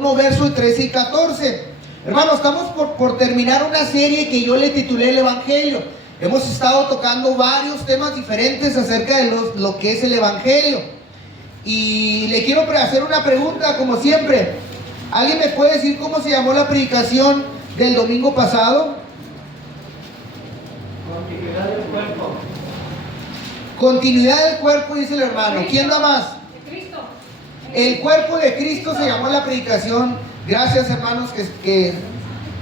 1, versos 13 y 14. Hermano, estamos por terminar una serie que yo le titulé El Evangelio. Hemos estado tocando varios temas diferentes acerca de lo que es el Evangelio. Y le quiero hacer una pregunta, como siempre. ¿Alguien me puede decir cómo se llamó la predicación del domingo pasado? Continuidad del cuerpo. Continuidad del cuerpo, dice el hermano. ¿Quién da más? Cristo. El cuerpo de Cristo se llamó la predicación. Gracias, hermanos, que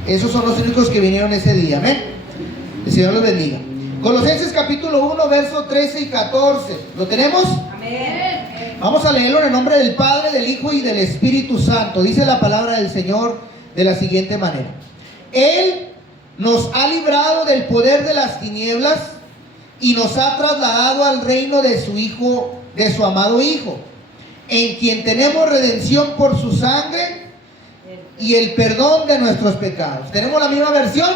esos son los únicos que vinieron ese día. Amén. El Señor los bendiga. Colosenses capítulo 1, versos 13 y 14. ¿Lo tenemos? Amén. Vamos a leerlo en el nombre del Padre, del Hijo y del Espíritu Santo. Dice la palabra del Señor de la siguiente manera: Él nos ha librado del poder de las tinieblas y nos ha trasladado al reino de su Hijo, de su amado Hijo, en quien tenemos redención por su sangre y el perdón de nuestros pecados. ¿Tenemos la misma versión?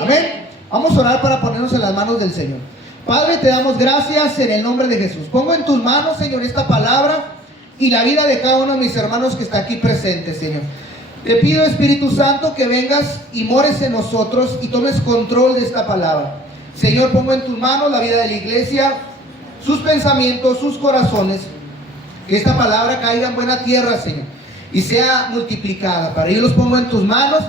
Amén. Vamos a orar para ponernos en las manos del Señor. Padre, te damos gracias en el nombre de Jesús. Pongo en tus manos, Señor, esta palabra y la vida de cada uno de mis hermanos que está aquí presente, Señor. Te pido, Espíritu Santo, que vengas y mores en nosotros y tomes control de esta palabra. Señor, pongo en tus manos la vida de la iglesia, sus pensamientos, sus corazones. Que esta palabra caiga en buena tierra, Señor, y sea multiplicada. Para ello los pongo en tus manos.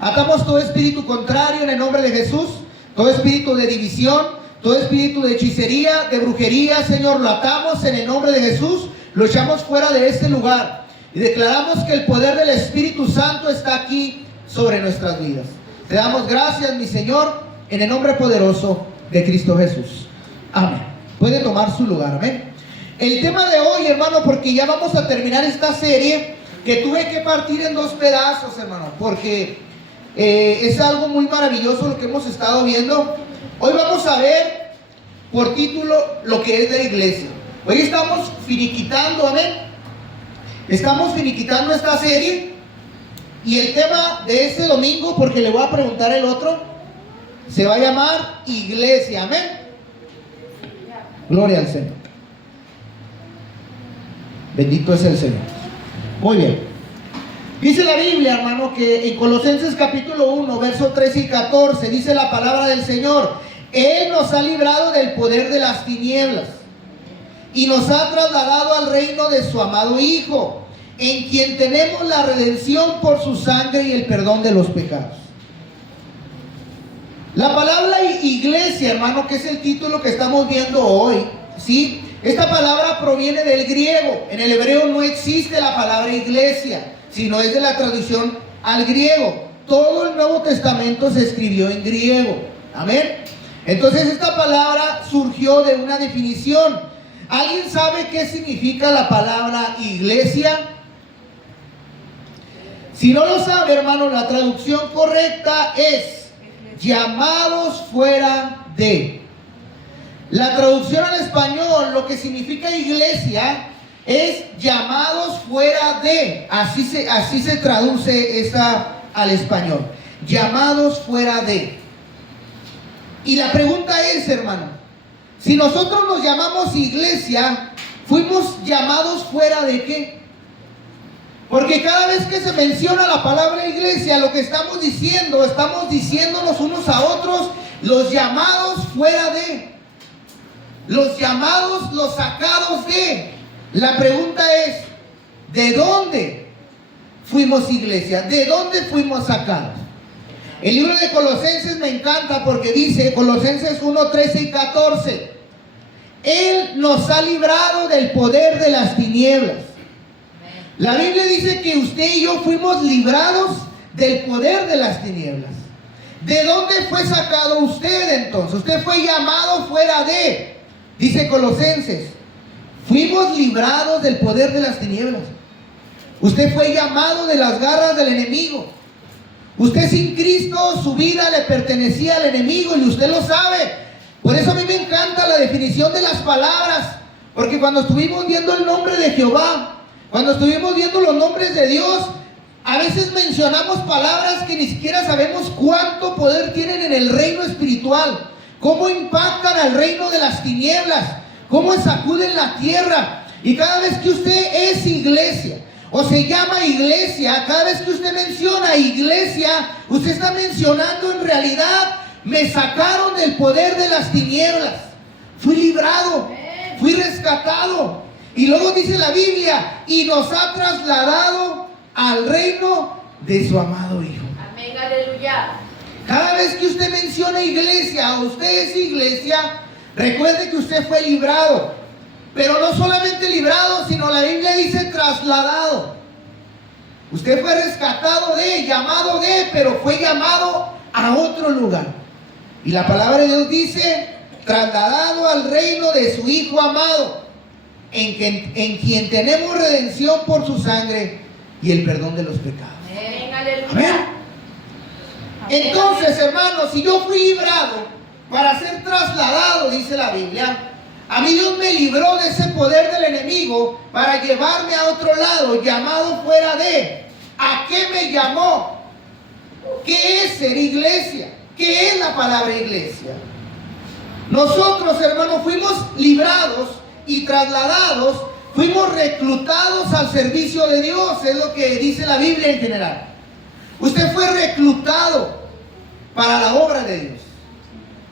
Atamos todo espíritu contrario en el nombre de Jesús, todo espíritu de división, todo espíritu de hechicería, de brujería, Señor, lo atamos en el nombre de Jesús, lo echamos fuera de este lugar y declaramos que el poder del Espíritu Santo está aquí sobre nuestras vidas. Te damos gracias, mi Señor, en el nombre poderoso de Cristo Jesús. Amén. Puede tomar su lugar, amén. El tema de hoy, hermano, porque ya vamos a terminar esta serie que tuve que partir en dos pedazos, hermano, porque es algo muy maravilloso lo que hemos estado viendo. Hoy vamos a ver por título lo que es la iglesia. Hoy estamos finiquitando, amén. Estamos finiquitando esta serie y el tema de este domingo, porque le voy a preguntar el otro, se va a llamar iglesia, amén. Gloria al Señor. Bendito es el Señor. Muy bien. Dice la Biblia, hermano, que en Colosenses capítulo 1, verso 13 y 14, dice la palabra del Señor: Él nos ha librado del poder de las tinieblas y nos ha trasladado al reino de su amado Hijo, en quien tenemos la redención por su sangre y el perdón de los pecados. La palabra iglesia, hermano, que es el título que estamos viendo hoy, ¿sí? Esta palabra proviene del griego. En el hebreo no existe la palabra iglesia, sino es de la traducción al griego. Todo el Nuevo Testamento se escribió en griego. Amén. Entonces esta palabra surgió de una definición. ¿Alguien sabe qué significa la palabra iglesia? Si no lo sabe, hermano, la traducción correcta es llamados fuera de. La traducción al español, lo que significa iglesia, es llamados fuera de. Así se traduce esta al español. Llamados fuera de. Y la pregunta es, hermano, si nosotros nos llamamos iglesia, ¿fuimos llamados fuera de qué? Porque cada vez que se menciona la palabra iglesia, lo que estamos diciéndonos unos a otros, los llamados fuera de. Los llamados, los sacados de. La pregunta es, ¿de dónde fuimos iglesia? ¿De dónde fuimos sacados? El libro de Colosenses me encanta porque dice, Colosenses 1, 13 y 14, Él nos ha librado del poder de las tinieblas. La Biblia dice que usted y yo fuimos librados del poder de las tinieblas. ¿De dónde fue sacado usted entonces? Usted fue llamado fuera de. Dice Colosenses, fuimos librados del poder de las tinieblas. Usted fue llamado de las garras del enemigo. Usted sin Cristo, su vida le pertenecía al enemigo y usted lo sabe. Por eso a mí me encanta la definición de las palabras, porque cuando estuvimos viendo el nombre de Jehová, cuando estuvimos viendo los nombres de Dios, a veces mencionamos palabras que ni siquiera sabemos cuánto poder tienen en el reino espiritual. Cómo impactan al reino de las tinieblas, cómo sacuden la tierra. Y cada vez que usted es iglesia, o se llama iglesia, cada vez que usted menciona iglesia, usted está mencionando en realidad, me sacaron del poder de las tinieblas, fui librado, fui rescatado. Y luego dice la Biblia, y nos ha trasladado al reino de su amado Hijo. Amén, aleluya. Cada vez que usted menciona iglesia, usted es iglesia, recuerde que usted fue librado. Pero no solamente librado, sino la Biblia dice trasladado. Usted fue rescatado llamado pero fue llamado a otro lugar. Y la palabra de Dios dice, trasladado al reino de su Hijo amado, en quien tenemos redención por su sangre y el perdón de los pecados. Amén, aleluya. Amén. Entonces, hermanos, si yo fui librado para ser trasladado, dice la Biblia, a mí Dios me libró de ese poder del enemigo para llevarme a otro lado, llamado fuera de. ¿A qué me llamó? ¿Qué es ser iglesia? ¿Qué es la palabra iglesia? Nosotros, hermanos, fuimos librados y trasladados, fuimos reclutados al servicio de Dios, es lo que dice la Biblia en general. Usted fue reclutado para la obra de Dios.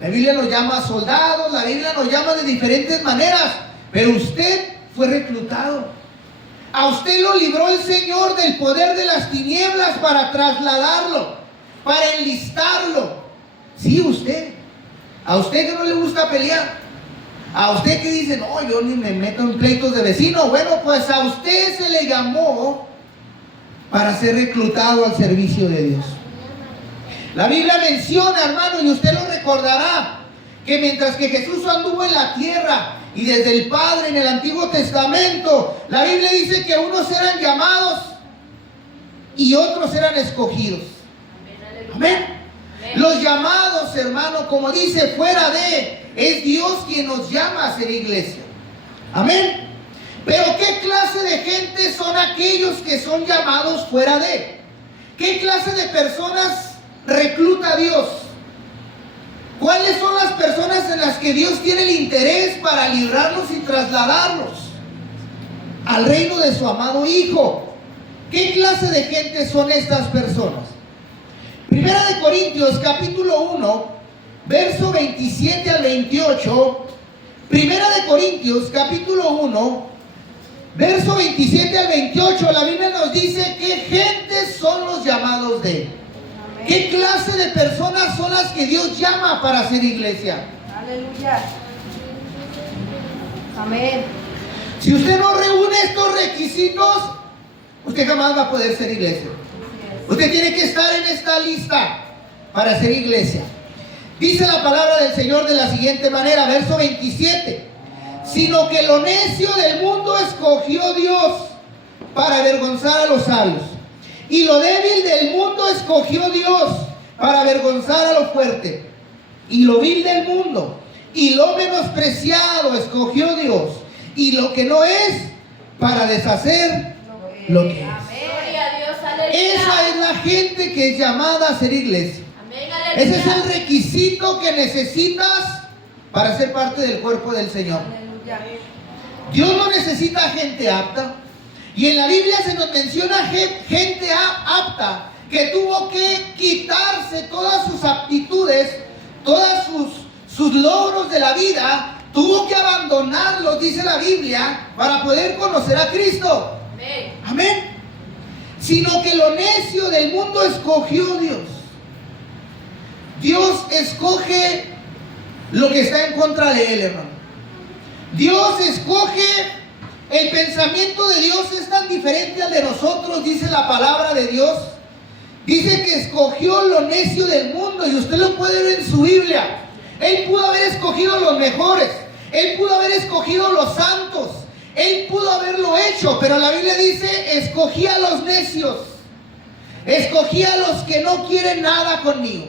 La Biblia nos llama soldados, la Biblia nos llama de diferentes maneras, pero usted fue reclutado. A usted lo libró el Señor del poder de las tinieblas para trasladarlo, para enlistarlo. Sí, usted. A usted que no le gusta pelear, a usted que dice, no, yo ni me meto en pleitos de vecino. Bueno, pues a usted se le llamó para ser reclutado al servicio de Dios. La Biblia menciona, hermano, y usted lo recordará, que mientras que Jesús anduvo en la tierra y desde el Padre en el Antiguo Testamento, la Biblia dice que unos eran llamados y otros eran escogidos. Amén. Los llamados, hermano, como dice, fuera de, es Dios quien nos llama a ser iglesia. Amén. Pero ¿qué clase de gente son aquellos que son llamados fuera de? ¿Qué clase de personas recluta Dios? ¿Cuáles son las personas en las que Dios tiene el interés para librarlos y trasladarlos al reino de su amado Hijo? ¿Qué clase de gente son estas personas? Primera de Corintios capítulo 1, verso 27 al 28. Primera de Corintios capítulo 1, verso 27 al 28. La Biblia nos dice qué gentes son los llamados de. ¿Qué clase de personas son las que Dios llama para ser iglesia? Aleluya. Amén. Si usted no reúne estos requisitos, usted jamás va a poder ser iglesia. Usted tiene que estar en esta lista para ser iglesia. Dice la palabra del Señor de la siguiente manera, verso 27. Sino que lo necio del mundo escogió Dios para avergonzar a los sabios. Y lo débil del mundo escogió Dios para avergonzar a lo fuerte. Y lo vil del mundo y lo menospreciado escogió Dios. Y lo que no es para deshacer lo que es. Gloria a Dios, aleluya. Esa es la gente que es llamada a ser iglesia. Amén, aleluya. Ese es el requisito que necesitas para ser parte del cuerpo del Señor. Aleluya. Dios no necesita gente apta. Y en la Biblia se nos menciona gente apta que tuvo que quitarse todas sus aptitudes, todos sus logros de la vida, tuvo que abandonarlos, dice la Biblia, para poder conocer a Cristo. Amén. Amén. Sino que lo necio del mundo escogió Dios. Dios escoge lo que está en contra de él, hermano. Dios escoge. El pensamiento de Dios es tan diferente al de nosotros, dice la palabra de Dios. Dice que escogió lo necio del mundo, y usted lo puede ver en su Biblia. Él pudo haber escogido los mejores, Él pudo haber escogido los santos, Él pudo haberlo hecho, pero la Biblia dice, escogí a los necios, escogí a los que no quieren nada conmigo.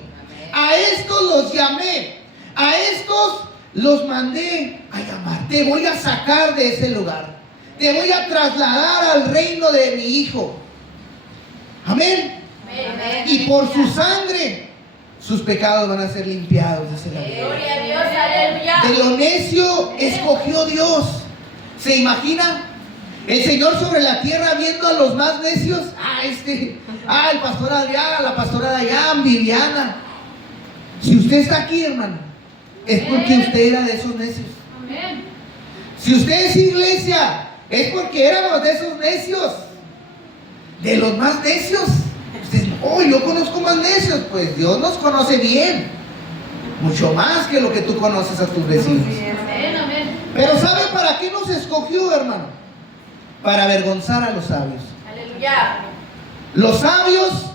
A estos los llamé, a estos los mandé a llamar. Te voy a sacar de ese lugar. Te voy a trasladar al reino de mi Hijo. Amén. Amén. Y por su sangre, sus pecados van a ser limpiados, dice la Biblia. Gloria a Dios, aleluya. De lo necio escogió Dios. ¿Se imagina? El Señor sobre la tierra viendo a los más necios. El pastor Adrián, la pastora Dayan, Viviana. Si usted está aquí, hermano, es porque usted era de esos necios. Amén. Si usted es iglesia, es porque éramos de esos necios. De los más necios. Usted, yo conozco más necios. Pues Dios nos conoce bien. Mucho más que lo que tú conoces a tus vecinos. Amén, amén. Pero ¿sabe para qué nos escogió, hermano? Para avergonzar a los sabios. Aleluya. Los sabios,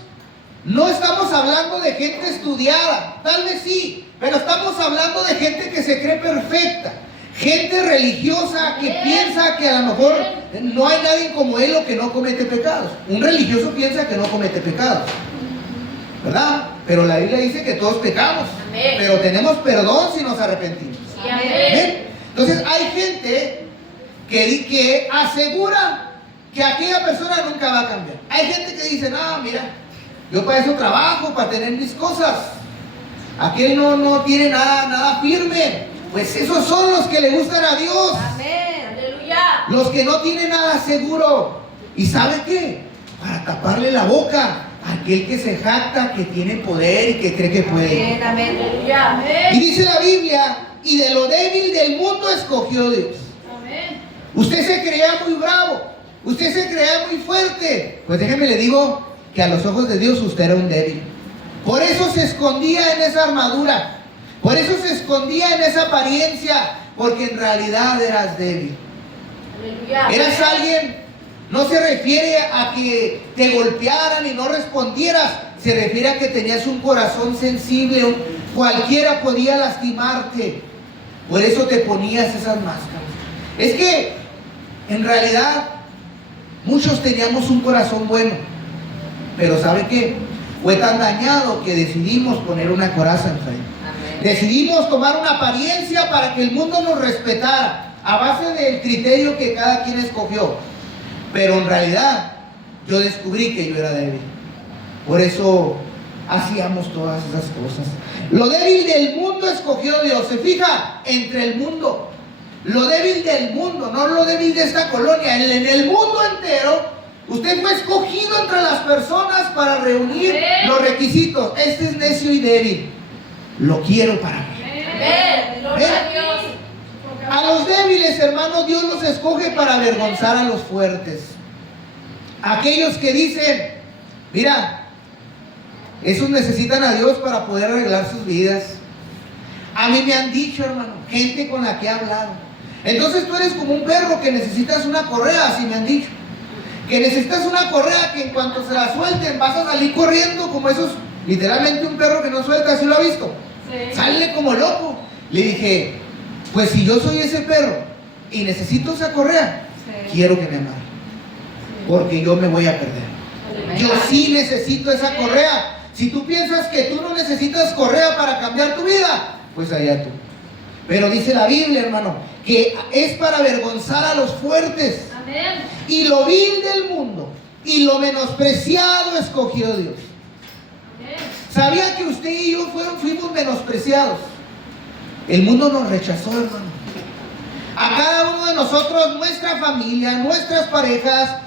no estamos hablando de gente estudiada, tal vez sí, pero estamos hablando de gente que se cree perfecta, gente religiosa que piensa que a lo mejor no hay nadie como él o que no comete pecados. Un religioso piensa que no comete pecados, ¿verdad? Pero la Biblia dice que todos pecamos, Amén. pero tenemos perdón si nos arrepentimos. Sí, amén. ¿Ven? Entonces hay gente que asegura que aquella persona nunca va a cambiar. Hay gente que dice, no, mira, yo para eso trabajo, para tener mis cosas. Aquel no tiene nada firme. Pues esos son los que le gustan a Dios. Amén. Aleluya. Los que no tienen nada seguro. ¿Y sabe qué? Para taparle la boca a aquel que se jacta, que tiene poder y que cree que puede. Amén, amén. Aleluya. Y dice la Biblia, y de lo débil del mundo escogió Dios. Amén. Usted se creía muy bravo, usted se creía muy fuerte. Pues déjeme le digo que a los ojos de Dios usted era un débil. Por eso se escondía en esa armadura, por eso se escondía en esa apariencia, porque en realidad eras débil. Aleluya. Eras alguien, no se refiere a que te golpearan y no respondieras, se refiere a que tenías un corazón sensible, cualquiera podía lastimarte. Por eso te ponías esas máscaras. Es que en realidad muchos teníamos un corazón bueno, pero ¿sabe qué? Fue tan dañado que decidimos poner una coraza enfrente. Amén. Decidimos tomar una apariencia para que el mundo nos respetara, a base del criterio que cada quien escogió. Pero en realidad yo descubrí que yo era débil. Por eso hacíamos todas esas cosas. Lo débil del mundo escogió Dios. Se fija, entre el mundo. Lo débil del mundo, no lo débil de esta colonia. En el mundo entero, usted fue escogido entre las personas para reunir los requisitos. Este es necio y débil. Lo quiero para mí. Amén. Gloria a Dios. A los débiles, hermanos, Dios los escoge para avergonzar a los fuertes. Aquellos que dicen, mira, esos necesitan a Dios para poder arreglar sus vidas. A mí me han dicho, hermano, gente con la que he hablado. Entonces tú eres como un perro que necesitas una correa, así me han dicho. Que necesitas una correa que en cuanto se la suelten vas a salir corriendo como esos, literalmente un perro que no suelta, ¿sí lo ha visto? Sí. Sale como loco. Le dije, pues si yo soy ese perro y necesito esa correa, quiero que me amarre, porque yo me voy a perder. Yo sí necesito esa correa. Si tú piensas que tú no necesitas correa para cambiar tu vida, pues allá tú. Pero dice la Biblia, hermano, que es para avergonzar a los fuertes. Amén. Y lo vil del mundo y lo menospreciado escogió Dios. Amén. ¿Sabía que usted y yo fuimos menospreciados? El mundo nos rechazó, hermano. A cada uno de nosotros, nuestra familia, nuestras parejas,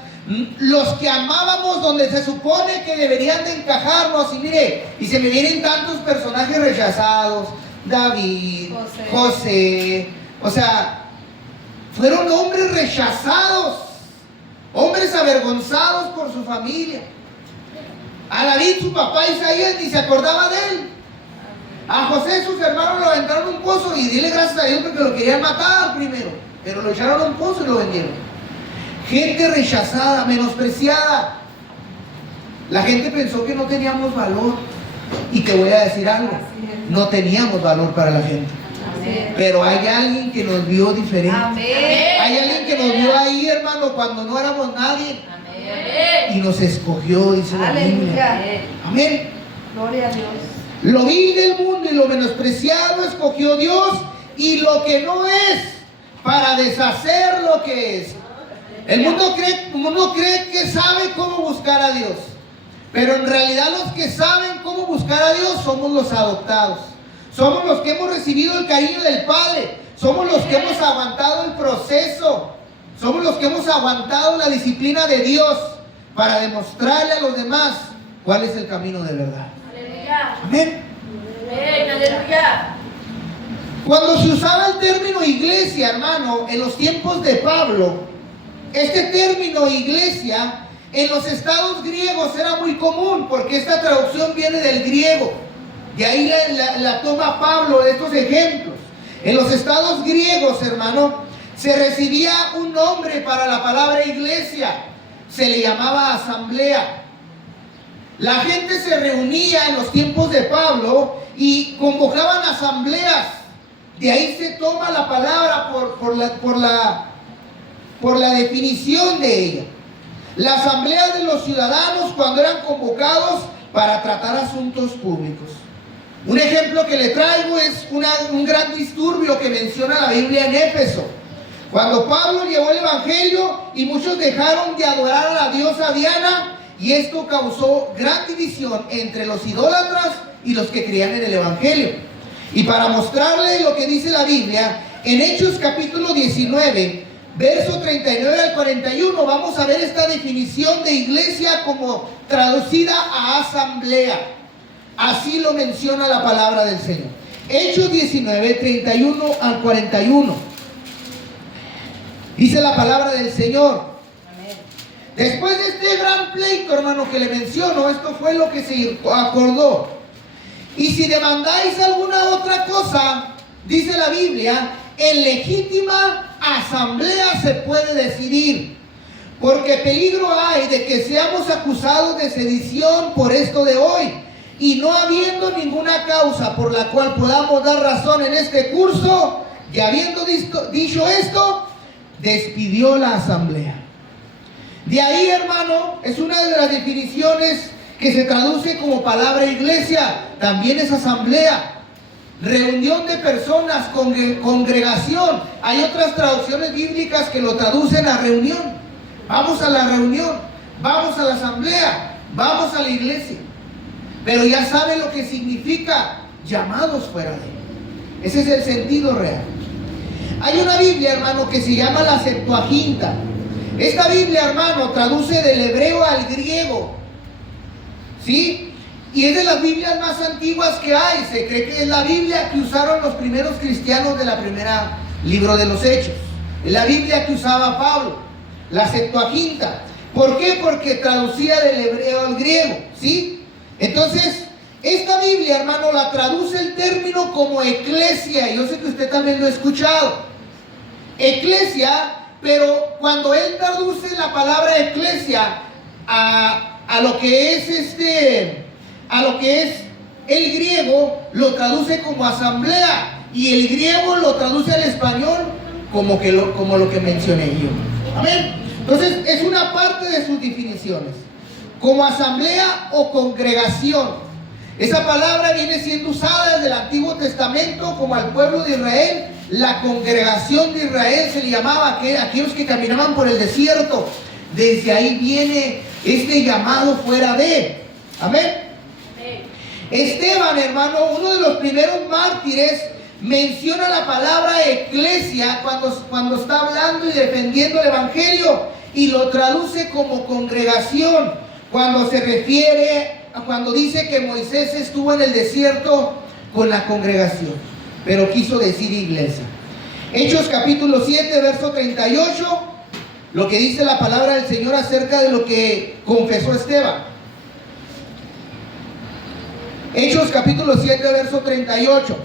los que amábamos donde se supone que deberían de encajarnos. Y mire, y se me vienen tantos personajes rechazados. David, José, o sea, fueron hombres rechazados, hombres avergonzados por su familia. A David, su papá Isaías, ni se acordaba de él. A José, sus hermanos lo aventaron a un pozo, y dile gracias a Dios porque lo querían matar primero, pero lo echaron a un pozo y lo vendieron. Gente rechazada, menospreciada. La gente pensó que no teníamos valor. Y te voy a decir algo, no teníamos valor para la gente. Amén. Pero hay alguien que nos vio diferente. Amén. Hay alguien que nos vio ahí, hermano, cuando no éramos nadie, Amén. y nos escogió, dice la Biblia. Amén. Gloria a Dios. Lo vil del mundo y lo menospreciado escogió Dios, y lo que no es, para deshacer lo que es. El mundo cree que sabe cómo buscar a Dios, pero en realidad los que saben cómo buscar a Dios somos los adoptados. Somos los que hemos recibido el cariño del Padre. Somos los que hemos aguantado el proceso Somos los que hemos aguantado la disciplina de Dios para demostrarle a los demás cuál es el camino de verdad. Aleluya. Amén. Amén. Aleluya. Cuando se usaba el término iglesia, hermano, en los tiempos de Pablo, este término iglesia en los estados griegos era muy común, porque esta traducción viene del griego. De ahí la toma Pablo de estos ejemplos. En los estados griegos, hermano, se recibía un nombre para la palabra iglesia. Se le llamaba asamblea. La gente se reunía en los tiempos de Pablo y convocaban asambleas. De ahí se toma la palabra por la definición de ella. La asamblea de los ciudadanos cuando eran convocados para tratar asuntos públicos. Un ejemplo que le traigo es un gran disturbio que menciona la Biblia en Éfeso. Cuando Pablo llevó el evangelio y muchos dejaron de adorar a la diosa Diana, y esto causó gran división entre los idólatras y los que creían en el evangelio. Y para mostrarle lo que dice la Biblia, en Hechos capítulo 19, verso 39 al 41, vamos a ver esta definición de iglesia como traducida a asamblea. Así lo menciona la palabra del Señor. Hechos 19, 31 al 41. Dice la palabra del Señor. Amén. Después de este gran pleito, hermano, que le menciono, esto fue lo que se acordó. Y si demandáis alguna otra cosa, dice la Biblia, en legítima asamblea se puede decidir. Porque peligro hay de que seamos acusados de sedición por esto de hoy. Y no habiendo ninguna causa por la cual podamos dar razón en este curso, y habiendo dicho esto, despidió la asamblea. De ahí, hermano, es una de las definiciones que se traduce como palabra iglesia. También es asamblea, reunión de personas, congregación. Hay otras traducciones bíblicas que lo traducen a reunión. Vamos a la reunión, vamos a la asamblea, vamos a la iglesia. Pero ya sabe lo que significa llamados fuera de él. Ese es el sentido real. Hay una Biblia, hermano, que se llama la Septuaginta. Esta Biblia, hermano, traduce del hebreo al griego. ¿Sí? Y es de las Biblias más antiguas que hay. Se cree que es la Biblia que usaron los primeros cristianos de la primera libro de los Hechos. Es la Biblia que usaba Pablo, la Septuaginta. ¿Por qué? Porque traducía del hebreo al griego. ¿Sí? Entonces, esta Biblia, hermano, la traduce el término como eclesia. Y yo sé que usted también lo ha escuchado. Eclesia, pero cuando él traduce la palabra eclesia a lo que es el griego, lo traduce como asamblea. Y el griego lo traduce al español como lo que mencioné yo. Amén. Entonces, es una parte de sus definiciones. Como asamblea o congregación. Esa palabra viene siendo usada desde el Antiguo Testamento como al pueblo de Israel. La congregación de Israel se le llamaba a aquellos que caminaban por el desierto. Desde ahí viene este llamado fuera de. Amén. Esteban, hermano, uno de los primeros mártires, menciona la palabra eclesia cuando está hablando y defendiendo el evangelio, y lo traduce como congregación. Cuando se refiere a cuando dice que Moisés estuvo en el desierto con la congregación, pero quiso decir iglesia. Hechos capítulo 7, verso 38, lo que dice la palabra del Señor acerca de lo que confesó Esteban. Hechos capítulo 7, verso 38.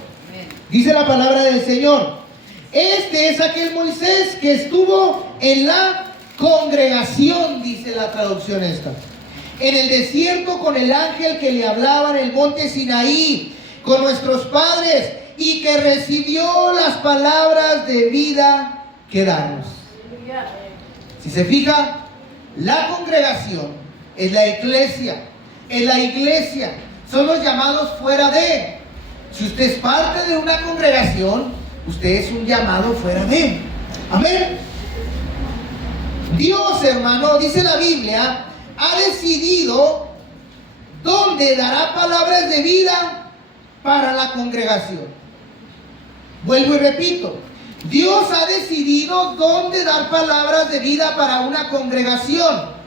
Dice la palabra del Señor: este es aquel Moisés que estuvo en la congregación, dice la traducción esta, en el desierto con el ángel que le hablaba en el monte Sinaí, con nuestros padres, y que recibió las palabras de vida que darnos. Si se fija, la congregación es la iglesia, son los llamados fuera de. Si usted es parte de una congregación, usted es un llamado fuera de. Amén. Dios, hermano, dice la Biblia, ha decidido dónde dará palabras de vida para la congregación. Vuelvo y repito, Dios ha decidido dónde dar palabras de vida para una congregación.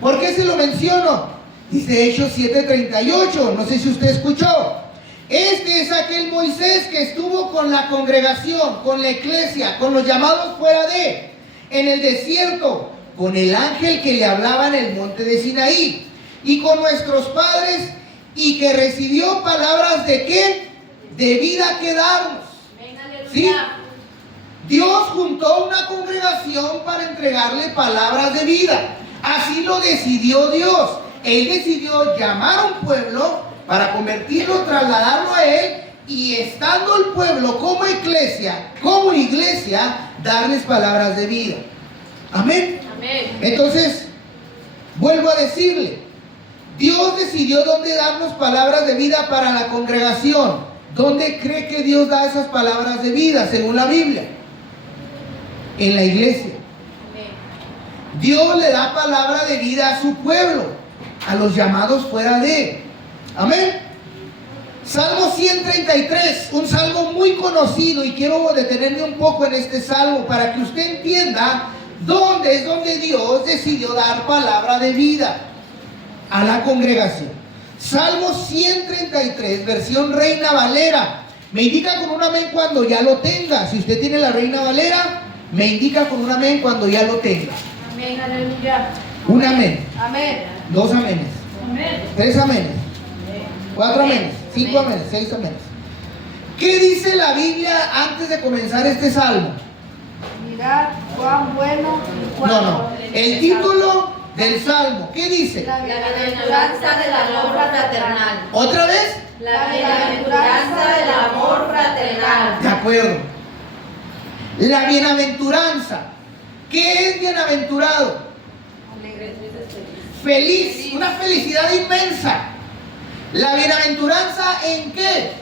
¿Por qué se lo menciono? Dice Hechos 7:38, no sé si usted escuchó. Este es aquel Moisés que estuvo con la congregación, con la iglesia, con los llamados fuera de, en el desierto, con el ángel que le hablaba en el monte de Sinaí, y con nuestros padres, y que recibió palabras de ¿qué? De vida que darnos. ¿Sí? Dios juntó una congregación para entregarle palabras de vida. Así lo decidió Dios. Él decidió llamar a un pueblo para convertirlo, trasladarlo a Él, y estando el pueblo como iglesia, darles palabras de vida. Amén. Amén. Entonces, vuelvo a decirle, Dios decidió dónde darnos palabras de vida para la congregación. ¿Dónde cree que Dios da esas palabras de vida según la Biblia? En la iglesia. Dios le da palabra de vida a su pueblo, a los llamados fuera de. Amén. Salmo 133, un salmo muy conocido, y quiero detenerme un poco en este salmo para que usted entienda dónde es donde Dios decidió dar palabra de vida a la congregación. Salmo 133, versión Reina Valera. Me indica con un amén cuando ya lo tenga. Si usted tiene la Reina Valera, me indica con un amén cuando ya lo tenga. Amén, aleluya. Un amén. Amén. Dos amenes. Amén. Tres amenes. Cuatro amenes. Cinco amenes. Seis amenes. ¿Qué dice la Biblia antes de comenzar este salmo? Mirad cuán bueno y cuán No. El título del salmo, ¿qué dice? La bienaventuranza del amor fraternal. ¿Otra vez? La bienaventuranza del amor fraternal. De acuerdo. La bienaventuranza. ¿Qué es bienaventurado? Feliz, una felicidad inmensa. ¿La bienaventuranza en qué?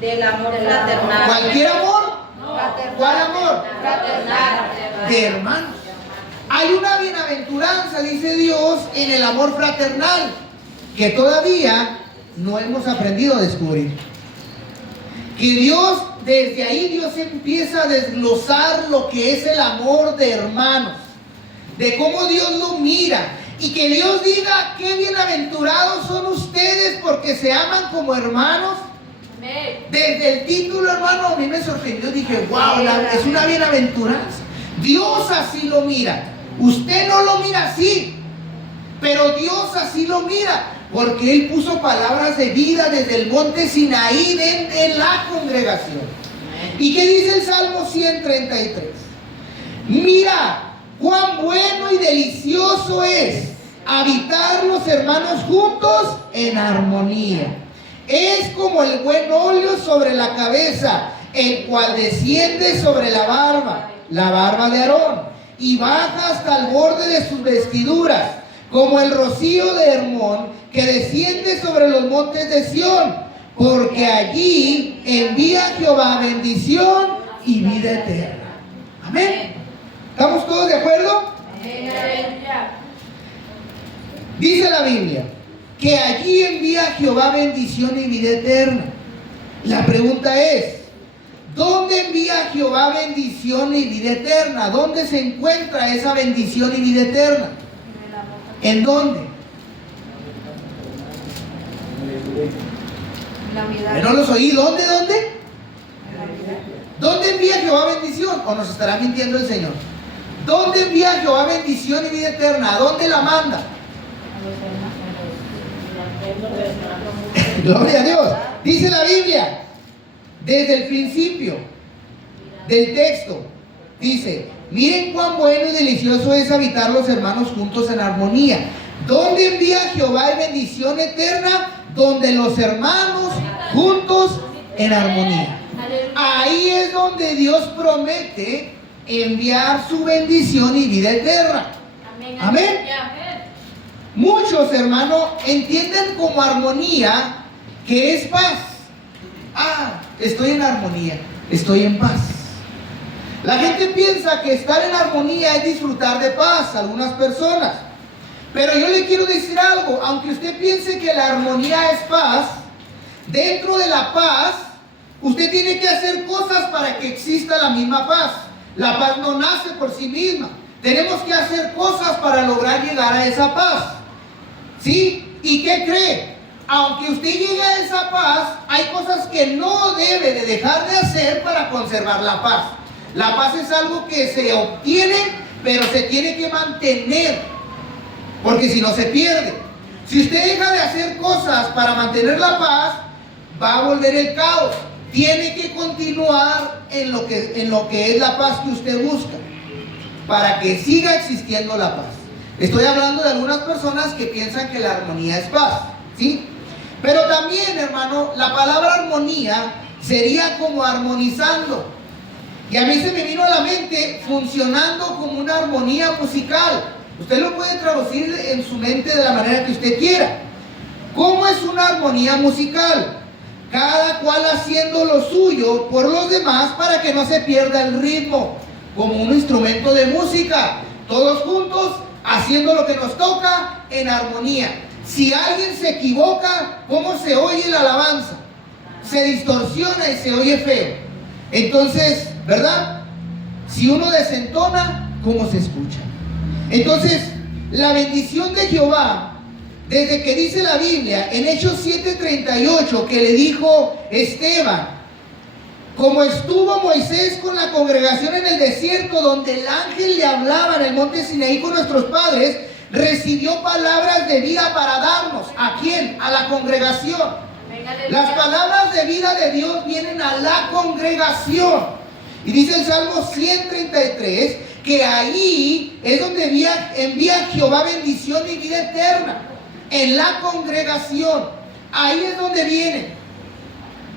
Del amor fraternal. ¿Cualquier amor? Fraternal. ¿Cuál amor? Fraternal. De hermanos. Hay una bienaventuranza, dice Dios, en el amor fraternal, que todavía no hemos aprendido a descubrir. Que Dios, desde ahí Dios empieza a desglosar lo que es el amor de hermanos, de cómo Dios lo mira, y que Dios diga: qué bienaventurados son ustedes porque se aman como hermanos. Amén. Desde el título, hermano, a mí me sorprendió. Dije: wow, es una bienaventuranza. Dios así lo mira. Usted no lo mira así, pero Dios así lo mira, porque Él puso palabras de vida desde el monte Sinaí en la congregación. ¿Y qué dice el Salmo 133? Mira cuán bueno y delicioso es habitar los hermanos juntos en armonía. Es como el buen óleo sobre la cabeza, el cual desciende sobre la barba de Aarón, y baja hasta el borde de sus vestiduras, como el rocío de Hermón que desciende sobre los montes de Sión, porque allí envía Jehová bendición y vida eterna. Amén. ¿Estamos todos de acuerdo? Amén, aleluya. Dice la Biblia que allí envía Jehová bendición y vida eterna. La pregunta es: ¿dónde envía Jehová bendición y vida eterna? ¿Dónde se encuentra esa bendición y vida eterna? ¿En dónde? No los oí. ¿Dónde? ¿Dónde envía Jehová bendición? ¿O nos estará mintiendo el Señor? ¿Dónde envía Jehová bendición y vida eterna? ¿A dónde la manda? Gloria a Dios. Dice la Biblia, desde el principio del texto, dice: miren cuán bueno y delicioso es habitar los hermanos juntos en armonía. ¿Dónde envía Jehová bendición eterna? Donde los hermanos juntos en armonía. Ahí es donde Dios promete enviar su bendición y vida eterna. Amén. Muchos, hermanos, entienden como armonía que es paz. Estoy en armonía, estoy en paz. La gente piensa que estar en armonía es disfrutar de paz, algunas personas. Pero yo le quiero decir algo: aunque usted piense que la armonía es paz, dentro de la paz usted tiene que hacer cosas para que exista la misma paz. La paz no nace por sí misma. Tenemos que hacer cosas para lograr llegar a esa paz. ¿Sí? ¿Y qué cree? Aunque usted llegue a esa paz, hay cosas que no debe de dejar de hacer para conservar la paz. La paz es algo que se obtiene, pero se tiene que mantener, porque si no se pierde. Si usted deja de hacer cosas para mantener la paz, va a volver el caos. Tiene que continuar en lo que es la paz que usted busca, para que siga existiendo la paz. Estoy hablando de algunas personas que piensan que la armonía es paz, ¿sí? Pero también, hermano, la palabra armonía sería como armonizando. Y a mí se me vino a la mente funcionando como una armonía musical. Usted lo puede traducir en su mente de la manera que usted quiera. ¿Cómo es una armonía musical? Cada cual haciendo lo suyo por los demás para que no se pierda el ritmo, como un instrumento de música, todos juntos haciendo lo que nos toca en armonía. Si alguien se equivoca, ¿cómo se oye la alabanza? Se distorsiona y se oye feo. Entonces, ¿verdad? Si uno desentona, ¿cómo se escucha? Entonces, la bendición de Jehová, desde que dice la Biblia en Hechos 7:38, que le dijo Esteban, como estuvo Moisés con la congregación en el desierto, donde el ángel le hablaba en el monte Sinaí con nuestros padres, recibió palabras de vida para darnos. ¿A quién? A la congregación. Las palabras de vida de Dios vienen a la congregación. Y dice el Salmo 133 que ahí es donde envía Jehová bendición y vida eterna. En la congregación. Ahí es donde vienen.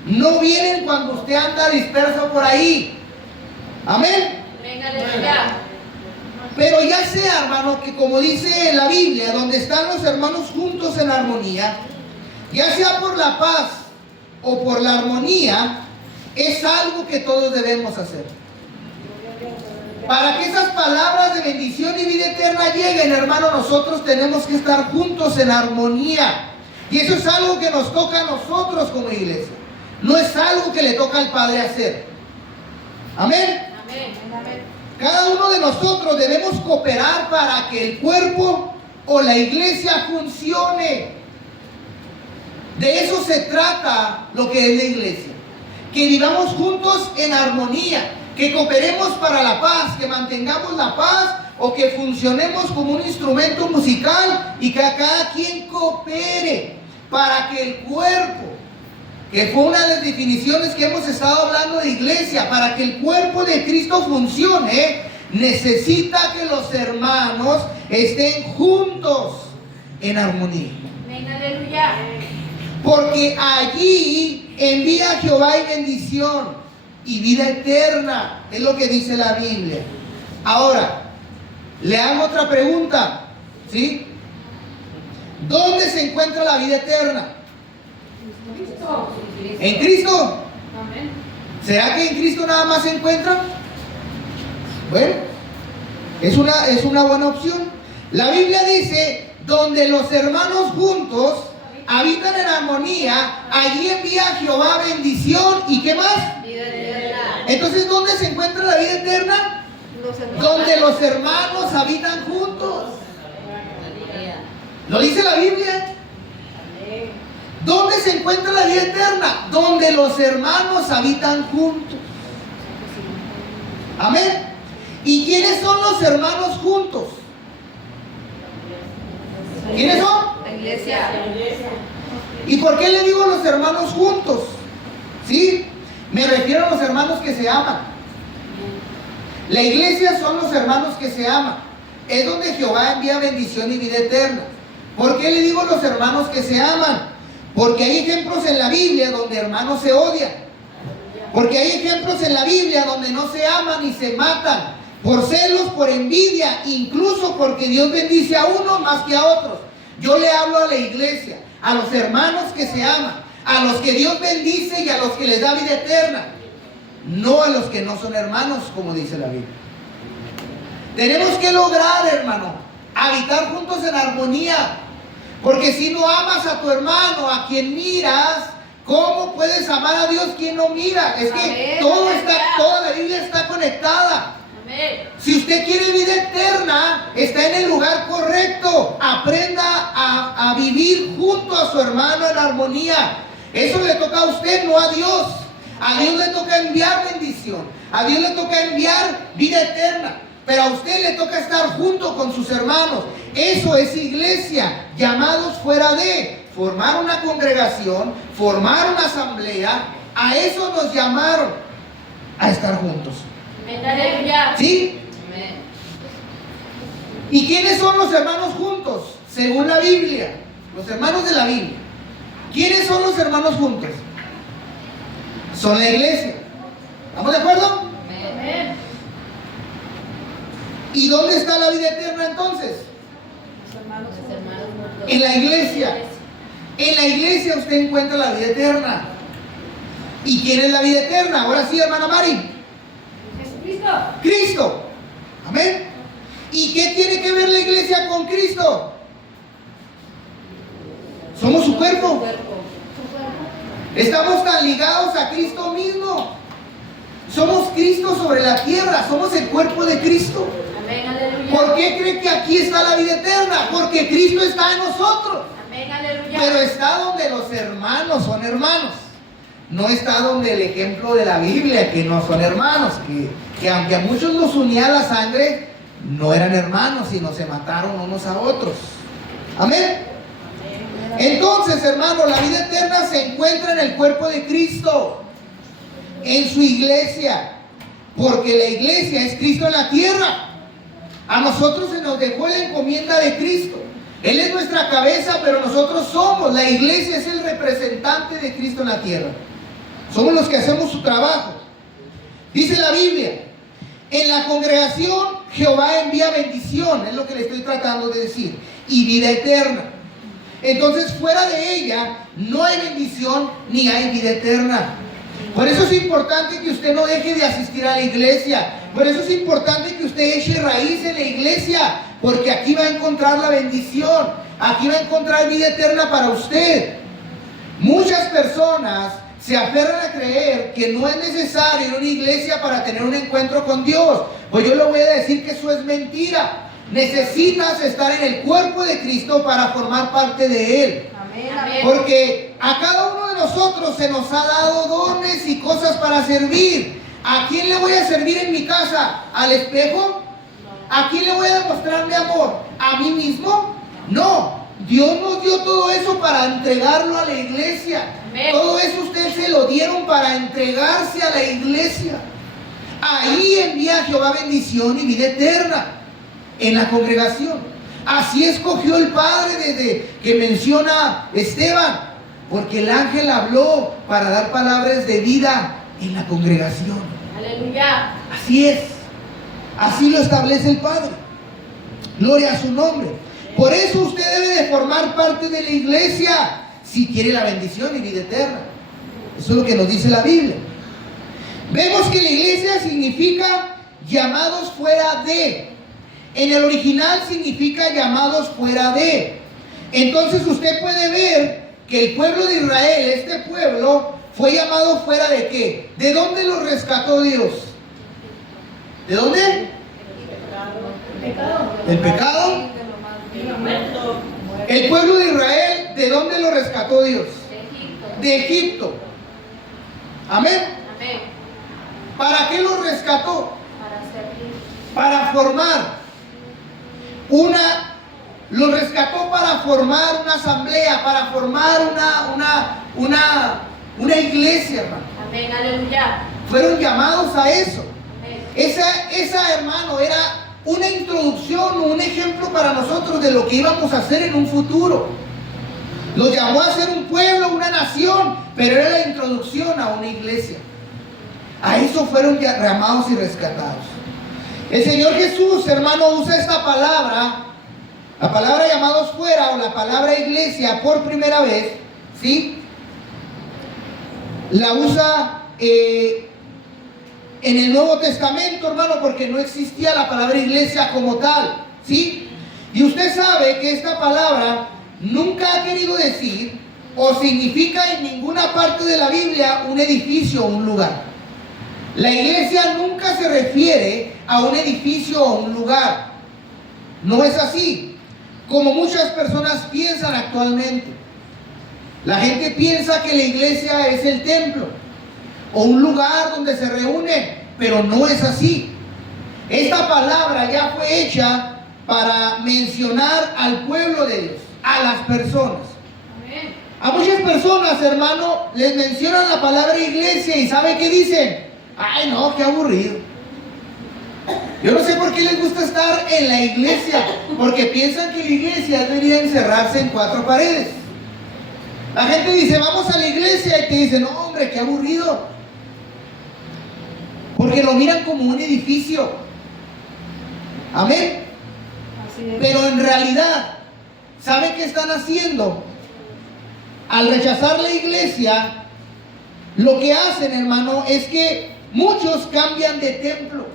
No vienen cuando usted anda disperso por ahí. Amén. Pero ya sea, hermano, que como dice la Biblia, donde están los hermanos juntos en armonía, ya sea por la paz o por la armonía, es algo que todos debemos hacer. Para que esas palabras de bendición y vida eterna lleguen, hermano, nosotros tenemos que estar juntos en armonía. Y eso es algo que nos toca a nosotros como iglesia. No es algo que le toca al Padre hacer. Amén. Amén. Cada uno de nosotros debemos cooperar para que el cuerpo o la iglesia funcione. De eso se trata lo que es la iglesia. Que vivamos juntos en armonía, que cooperemos para la paz, que mantengamos la paz o que funcionemos como un instrumento musical y que cada quien coopere para que el cuerpo, que fue una de las definiciones que hemos estado hablando de iglesia, para que el cuerpo de Cristo funcione, necesita que los hermanos estén juntos en armonía. Aleluya. Porque allí envía Jehová y bendición y vida eterna, es lo que dice la Biblia. Ahora, le hago otra pregunta, ¿sí? ¿Dónde se encuentra la vida eterna? ¿En Cristo? ¿Será que en Cristo nada más se encuentra? Bueno, es una buena opción. La Biblia dice, donde los hermanos juntos habitan en armonía, allí envía Jehová bendición y ¿qué más? Vida eterna. Entonces, ¿dónde se encuentra la vida eterna? Donde los hermanos habitan juntos. ¿Lo dice la Biblia? ¿Dónde se encuentra la vida eterna? Donde los hermanos habitan juntos. Amén. ¿Y quiénes son los hermanos juntos? ¿Quiénes son? La iglesia. ¿Y por qué le digo los hermanos juntos? ¿Sí? Me refiero a los hermanos que se aman. La iglesia son los hermanos que se aman. Es donde Jehová envía bendición y vida eterna. ¿Por qué le digo los hermanos que se aman? Porque hay ejemplos en la Biblia donde hermanos se odian. Porque hay ejemplos en la Biblia donde no se aman y se matan. Por celos, por envidia, incluso porque Dios bendice a uno más que a otros. Yo le hablo a la iglesia, a los hermanos que se aman, a los que Dios bendice y a los que les da vida eterna. No a los que no son hermanos, como dice la Biblia. Tenemos que lograr, hermano, habitar juntos en armonía. Porque si no amas a tu hermano, a quien miras, ¿Cómo puedes amar a Dios quien no mira? Es que toda la Biblia está conectada. Amén. Si usted quiere vida eterna, está en el lugar correcto. Aprenda a vivir junto a su hermano en armonía. Eso le toca a usted, no a Dios. A Dios le toca enviar bendición. A Dios le toca enviar vida eterna. Pero a usted le toca estar junto con sus hermanos. Eso es iglesia. Llamados fuera de formar una congregación, formar una asamblea. A eso nos llamaron, a estar juntos. Aleluya. ¿Sí? Amén. ¿Y quiénes son los hermanos juntos? Según la Biblia, los hermanos de la Biblia. ¿Quiénes son los hermanos juntos? Son la iglesia. ¿Estamos de acuerdo? Amén. ¿Y dónde está la vida eterna entonces? Los hermanos juntos. En la iglesia. En la iglesia usted encuentra la vida eterna. ¿Y quién es la vida eterna? Ahora sí, hermana Mari. Jesucristo. Cristo. Amén. ¿Y qué tiene que ver la iglesia con Cristo? Somos su cuerpo. Estamos tan ligados a Cristo mismo. Somos Cristo sobre la tierra. Somos el cuerpo de Cristo. Amén, aleluya. ¿Por qué cree que aquí está la vida eterna? Porque Cristo está en nosotros. Amén, aleluya. Pero está donde los hermanos son hermanos. No está donde el ejemplo de la Biblia, que no son hermanos. Que aunque a muchos los unía la sangre, no eran hermanos, sino se mataron unos a otros. Amén. Entonces, hermano, la vida eterna se encuentra en el cuerpo de Cristo, en su iglesia, porque la iglesia es Cristo en la tierra. A nosotros se nos dejó la encomienda de Cristo. Él es nuestra cabeza, pero nosotros somos, la iglesia es el representante de Cristo en la tierra. Somos los que hacemos su trabajo. Dice la Biblia, en la congregación Jehová envía bendición, es lo que le estoy tratando de decir, y vida eterna. Entonces fuera de ella no hay bendición ni hay vida eterna. Por eso es importante que usted no deje de asistir a la iglesia. Por eso es importante que usted eche raíz en la iglesia, porque aquí va a encontrar la bendición, aquí va a encontrar vida eterna para usted. Muchas personas se aferran a creer que no es necesario ir a una iglesia para tener un encuentro con Dios. Pues yo le voy a decir que eso es mentira. Necesitas estar en el cuerpo de Cristo para formar parte de Él. Amén, amén. Porque a cada uno de nosotros se nos ha dado dones y cosas para servir. ¿A quién le voy a servir en mi casa? ¿Al espejo? ¿A quién le voy a demostrar mi amor? ¿A mí mismo? No. Dios nos dio todo eso para entregarlo a la iglesia. Amén. Todo eso usted se lo dieron para entregarse a la iglesia. Ahí envía Jehová bendición y vida eterna. En la congregación. Así escogió el Padre desde que menciona Esteban, porque el ángel habló para dar palabras de vida en la congregación. Aleluya. Así es. Así lo establece el Padre. Gloria a su nombre. Por eso usted debe de formar parte de la iglesia si quiere la bendición y vida eterna. Eso es lo que nos dice la Biblia. Vemos que la iglesia significa llamados fuera de. En el original significa llamados fuera de. Entonces usted puede ver que el pueblo de Israel, este pueblo, fue llamado fuera de ¿qué? ¿De dónde lo rescató Dios? ¿De dónde? ¿Del pecado? El pueblo de Israel, ¿de dónde lo rescató Dios? De Egipto. Amén. Amén. ¿Para qué lo rescató? Para servir. Para formar lo rescató para formar una asamblea, para formar una iglesia, hermano. Amén, aleluya. Fueron llamados a eso. Amén. Esa, hermano, era una introducción, un ejemplo para nosotros de lo que íbamos a hacer en un futuro. Los llamó a ser un pueblo, una nación, pero era la introducción a una iglesia. A eso fueron llamados y rescatados. El Señor Jesús, hermano, usa esta palabra, la palabra llamados fuera o la palabra iglesia por primera vez, ¿sí? La usa en el Nuevo Testamento, hermano, porque no existía la palabra iglesia como tal, ¿sí? Y usted sabe que esta palabra nunca ha querido decir o significa en ninguna parte de la Biblia un edificio o un lugar. La iglesia nunca se refiere a un edificio o un lugar. No es así, como muchas personas piensan actualmente. La gente piensa que la iglesia es el templo o un lugar donde se reúnen, pero no es así. Esta palabra ya fue hecha para mencionar al pueblo de Dios, a las personas. Amén. A muchas personas, hermano, les mencionan la palabra iglesia y ¿sabe qué dicen? Ay, no, qué aburrido. Yo no sé por qué les gusta estar en la iglesia, porque piensan que la iglesia debería encerrarse en cuatro paredes. La gente dice, vamos a la iglesia, y te dicen, no, hombre, qué aburrido. Porque lo miran como un edificio. Amén. Así es. Pero en realidad, ¿saben qué están haciendo? Al rechazar la iglesia, lo que hacen, hermano, es que muchos cambian de templo.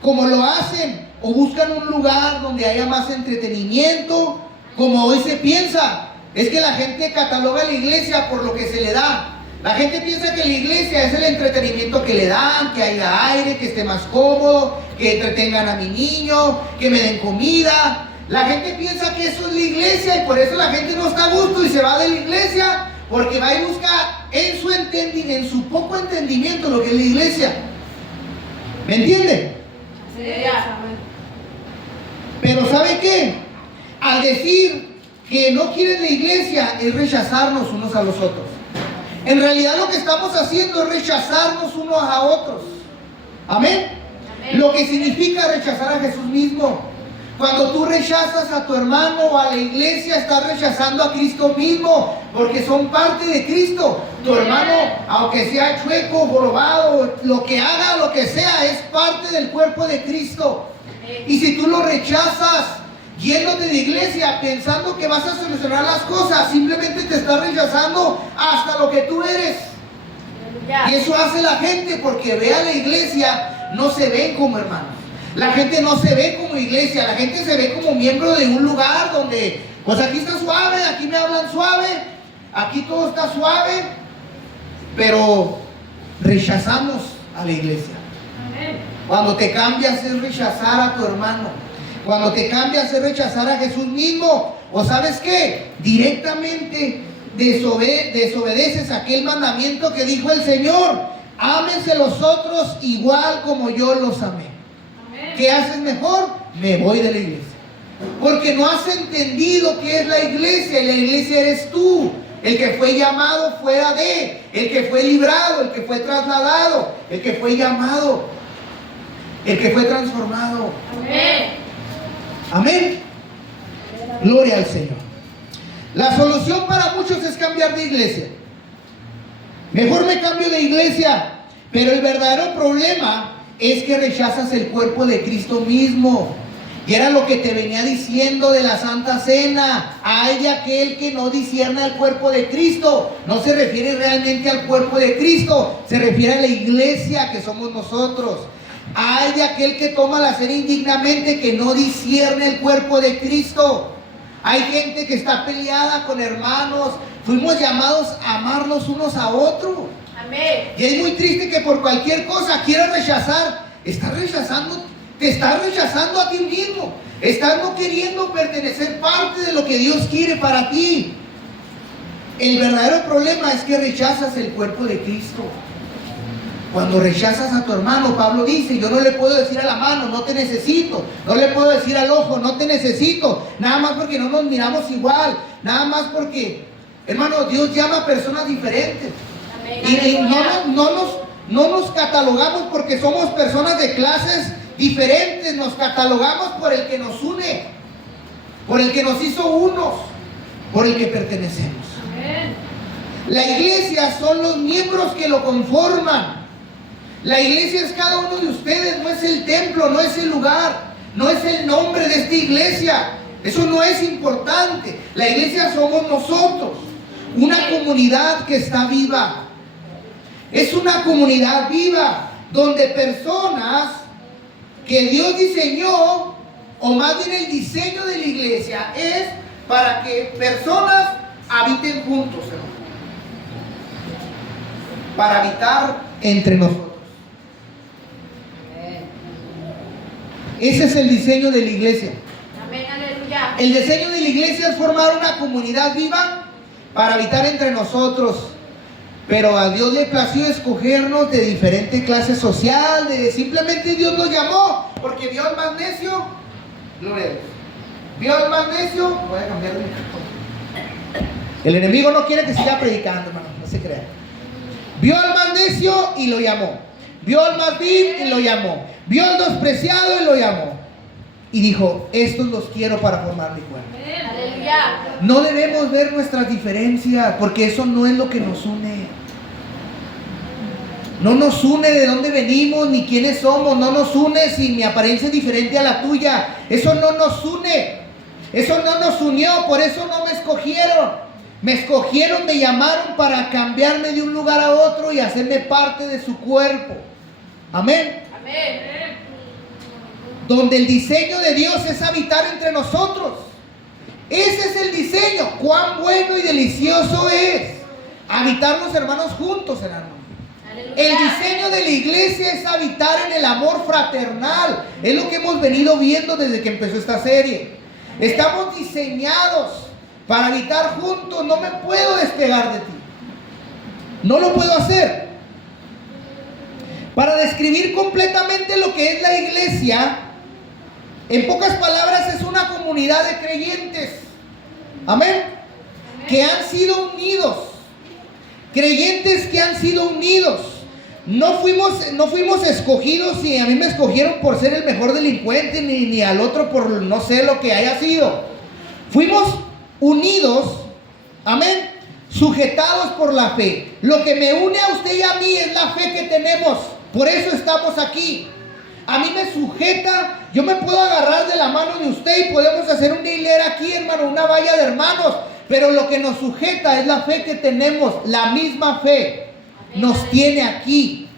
Como lo hacen, o buscan un lugar donde haya más entretenimiento, como hoy se piensa. Es que la gente cataloga la iglesia por lo que se le da. La gente piensa que la iglesia es el entretenimiento que le dan, que haya aire, que esté más cómodo, que entretengan a mi niño, que me den comida. La gente piensa que eso es la iglesia y por eso la gente no está a gusto y se va de la iglesia, porque va y busca en su entendimiento, en su poco entendimiento, lo que es la iglesia. ¿Me entiende? Así es. Amén. Pero ¿sabe qué? Al decir que no quieren la iglesia es rechazarnos unos a los otros. En realidad lo que estamos haciendo es rechazarnos unos a otros. Amén. Amén. Lo que significa rechazar a Jesús mismo. Cuando tú rechazas a tu hermano o a la iglesia, estás rechazando a Cristo mismo, porque son parte de Cristo. Tu hermano, aunque sea chueco, jorobado, lo que haga, lo que sea, es parte del cuerpo de Cristo. Y si tú lo rechazas, yéndote de iglesia, pensando que vas a solucionar las cosas, simplemente te estás rechazando hasta lo que tú eres. Y eso hace la gente, porque ve a la iglesia, no se ven como hermanos. La gente no se ve como iglesia, la gente se ve como miembro de un lugar donde, pues aquí está suave, aquí me hablan suave, aquí todo está suave, pero rechazamos a la iglesia. Cuando te cambias es rechazar a tu hermano. Cuando te cambias es rechazar a Jesús mismo. ¿O sabes qué? Directamente desobedeces aquel mandamiento que dijo el Señor. Ámense los otros igual como yo los amé. ¿Qué haces mejor? Me voy de la iglesia. Porque no has entendido qué es la iglesia. Y la iglesia eres tú. El que fue llamado fuera de. El que fue librado. El que fue trasladado. El que fue llamado. El que fue transformado. Amén. Amén. Gloria al Señor. La solución para muchos es cambiar de iglesia. Mejor me cambio de iglesia. Pero el verdadero problema es que rechazas el cuerpo de Cristo mismo. Y era lo que te venía diciendo de la Santa Cena. Hay de aquel que no discierne al cuerpo de Cristo. No se refiere realmente al cuerpo de Cristo, se refiere a la iglesia que somos nosotros. Hay de aquel que toma la cena indignamente, que no discierne el cuerpo de Cristo. Hay gente que está peleada con hermanos. Fuimos llamados a amarnos unos a otros. Amén. Y es muy triste que por cualquier cosa quieras rechazar. Te estás rechazando a ti mismo. Estás no queriendo pertenecer parte de lo que Dios quiere para ti. El verdadero problema es que rechazas el cuerpo de Cristo. Cuando rechazas a tu hermano, Pablo dice, yo no le puedo decir a la mano, no te necesito. No le puedo decir al ojo, no te necesito. Nada más porque no nos miramos igual. Nada más porque, hermano, Dios llama a personas diferentes. Y no nos catalogamos porque somos personas de clases diferentes. Nos catalogamos por el que nos une, por el que nos hizo unos, por el que pertenecemos. Amén. La iglesia son los miembros que lo conforman. La iglesia es cada uno de ustedes, no es el templo, no es el lugar, no es el nombre de esta iglesia. Eso no es importante. La iglesia somos nosotros, una comunidad que está viva. Es una comunidad viva donde personas que Dios diseñó, o más bien el diseño de la iglesia es para que personas habiten juntos, hermano, para habitar entre nosotros. Ese es el diseño de la iglesia. Amén, aleluya. El diseño de la iglesia es formar una comunidad viva para habitar entre nosotros. Pero a Dios le plació escogernos de diferente clase social, simplemente Dios nos llamó, porque vio al más necio, gloria a Dios. Vio al más necio, voy a cambiar de micrófono. El enemigo no quiere que siga predicando, hermano, no se crea. Vio al más necio y lo llamó. Vio al más vil y lo llamó. Vio al despreciado y lo llamó. Y dijo, estos los quiero para formar mi cuerpo. Aleluya. No debemos ver nuestras diferencias, porque eso no es lo que nos une. No nos une de dónde venimos ni quiénes somos. No nos une si mi apariencia es diferente a la tuya. Eso no nos une. Eso no nos unió. Por eso no me escogieron. Me escogieron, me llamaron para cambiarme de un lugar a otro y hacerme parte de su cuerpo. Amén. Amén. Donde el diseño de Dios es habitar entre nosotros. Ese es el diseño. Cuán bueno y delicioso es habitar los hermanos juntos, hermanos. El diseño de la iglesia es habitar en el amor fraternal. Es lo que hemos venido viendo desde que empezó esta serie. Estamos diseñados para habitar juntos. No me puedo despegar de ti. No lo puedo hacer. Para describir completamente lo que es la iglesia, en pocas palabras, es una comunidad de creyentes. Amén. Que han sido unidos. Creyentes que han sido unidos. No fuimos escogidos y a mí me escogieron por ser el mejor delincuente, ni al otro por no sé lo que haya sido. Fuimos unidos, amén, sujetados por la fe. Lo que me une a usted y a mí es la fe que tenemos. Por eso estamos aquí. A mí me sujeta, yo me puedo agarrar de la mano de usted y podemos hacer una hilera aquí, hermano, una valla de hermanos. Pero lo que nos sujeta es la fe que tenemos. La misma fe nos tiene aquí.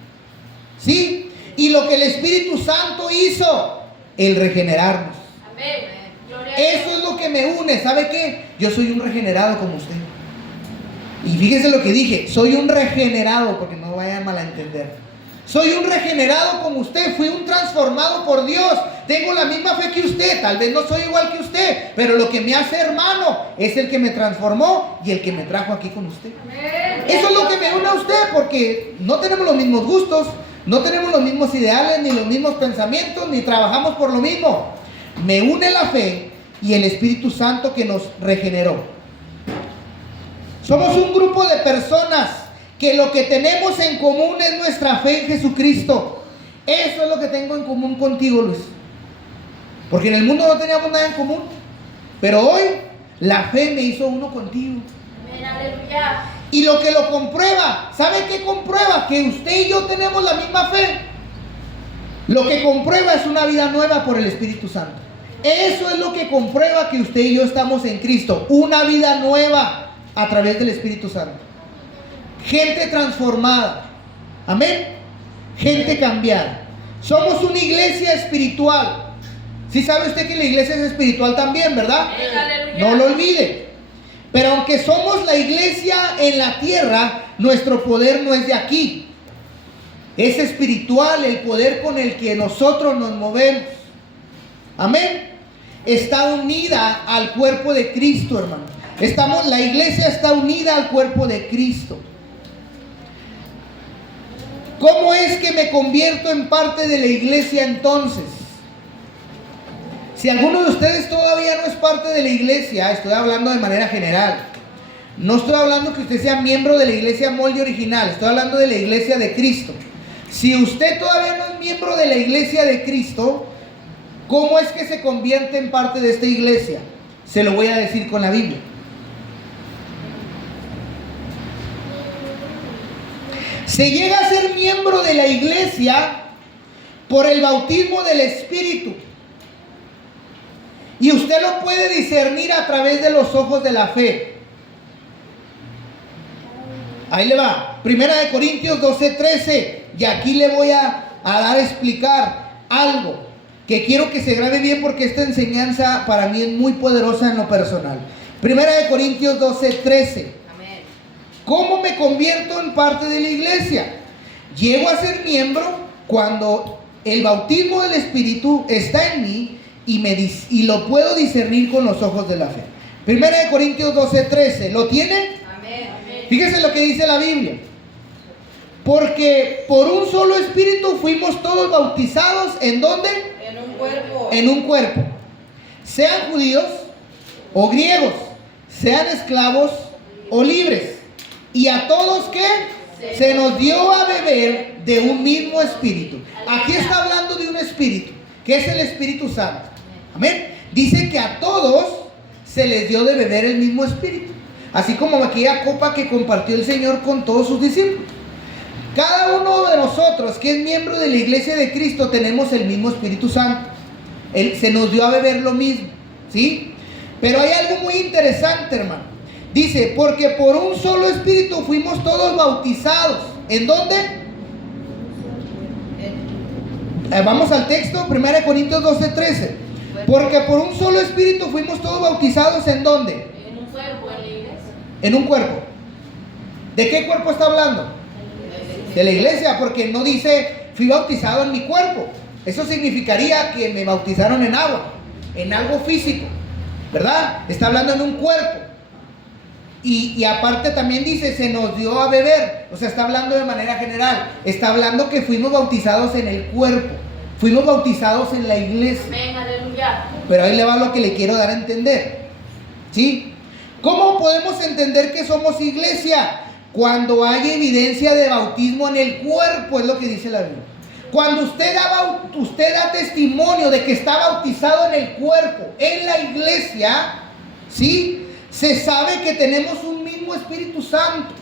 ¿Sí? Y lo que el Espíritu Santo hizo, el regenerarnos. Eso es lo que me une. ¿Sabe qué? Yo soy un regenerado como usted. Y fíjese lo que dije, soy un regenerado, porque no vayan mal a entender. Soy un regenerado como usted, fui un transformado por Dios. Tengo la misma fe que usted, tal vez no soy igual que usted, pero lo que me hace hermano es el que me transformó y el que me trajo aquí con usted. Eso es lo que me une a usted, porque no tenemos los mismos gustos, no tenemos los mismos ideales, ni los mismos pensamientos, ni trabajamos por lo mismo. Me une la fe y el Espíritu Santo que nos regeneró. Somos un grupo de personas que lo que tenemos en común es nuestra fe en Jesucristo. Eso es lo que tengo en común contigo, Luis. Porque en el mundo no teníamos nada en común. Pero hoy la fe me hizo uno contigo. Amén, aleluya. Y lo que lo comprueba, ¿sabe qué comprueba? Que usted y yo tenemos la misma fe. Lo que comprueba es una vida nueva por el Espíritu Santo. Eso es lo que comprueba que usted y yo estamos en Cristo. Una vida nueva a través del Espíritu Santo. Gente transformada. Amén. Gente cambiada. Somos una iglesia espiritual. ¿Sí sabe usted que la iglesia es espiritual también, verdad? No lo olvide. Pero aunque somos la iglesia en la tierra, nuestro poder no es de aquí. Es espiritual el poder con el que nosotros nos movemos. Amén. Está unida al cuerpo de Cristo, hermano. La iglesia está unida al cuerpo de Cristo. ¿Cómo es que me convierto en parte de la iglesia entonces? Si alguno de ustedes todavía no es parte de la iglesia, estoy hablando de manera general. No estoy hablando que usted sea miembro de la iglesia molde original, estoy hablando de la iglesia de Cristo. Si usted todavía no es miembro de la iglesia de Cristo, ¿cómo es que se convierte en parte de esta iglesia? Se lo voy a decir con la Biblia. Se llega a ser miembro de la iglesia por el bautismo del Espíritu. Y usted lo puede discernir a través de los ojos de la fe. Ahí le va. Primera de Corintios 12:13. Y aquí le voy a dar a explicar algo que quiero que se grabe bien, porque esta enseñanza para mí es muy poderosa en lo personal. Primera de Corintios 12:13. Amén. ¿Cómo me convierto en parte de la iglesia? Llego a ser miembro cuando el bautismo del Espíritu está en mí y lo puedo discernir con los ojos de la fe. Primera de Corintios 12:13. ¿Lo tiene? Amén. Fíjese lo que dice la Biblia. Porque por un solo Espíritu fuimos todos bautizados. ¿En dónde? En un cuerpo. En un cuerpo. Sean judíos o griegos, sean esclavos o libres. Y a todos, ¿qué? Se nos dio a beber de un mismo espíritu. Aquí está hablando de un espíritu, que es el Espíritu Santo. Amén. Dice que a todos se les dio de beber el mismo espíritu. Así como aquella copa que compartió el Señor con todos sus discípulos. Cada uno de nosotros que es miembro de la iglesia de Cristo tenemos el mismo Espíritu Santo. Se nos dio a beber lo mismo, ¿sí? Pero hay algo muy interesante, hermano. Dice, porque por un solo Espíritu fuimos todos bautizados. ¿En dónde? Vamos al texto, 1 Corintios 12:13. Porque por un solo Espíritu fuimos todos bautizados. ¿En dónde? En un cuerpo, en la iglesia. En un cuerpo. ¿De qué cuerpo está hablando? De la iglesia, porque no dice fui bautizado en mi cuerpo. Eso significaría que me bautizaron en agua, en algo físico, ¿verdad? Está hablando en un cuerpo. Y aparte también dice se nos dio a beber. O sea, está hablando de manera general. Está hablando que fuimos bautizados en el cuerpo. Fuimos bautizados en la iglesia. Amén, aleluya. Pero ahí le va lo que le quiero dar a entender, ¿sí? ¿Cómo podemos entender que somos iglesia? Cuando hay evidencia de bautismo en el cuerpo, es lo que dice la Biblia. Cuando usted da testimonio de que está bautizado en el cuerpo, en la iglesia, ¿sí? Se sabe que tenemos un mismo Espíritu Santo.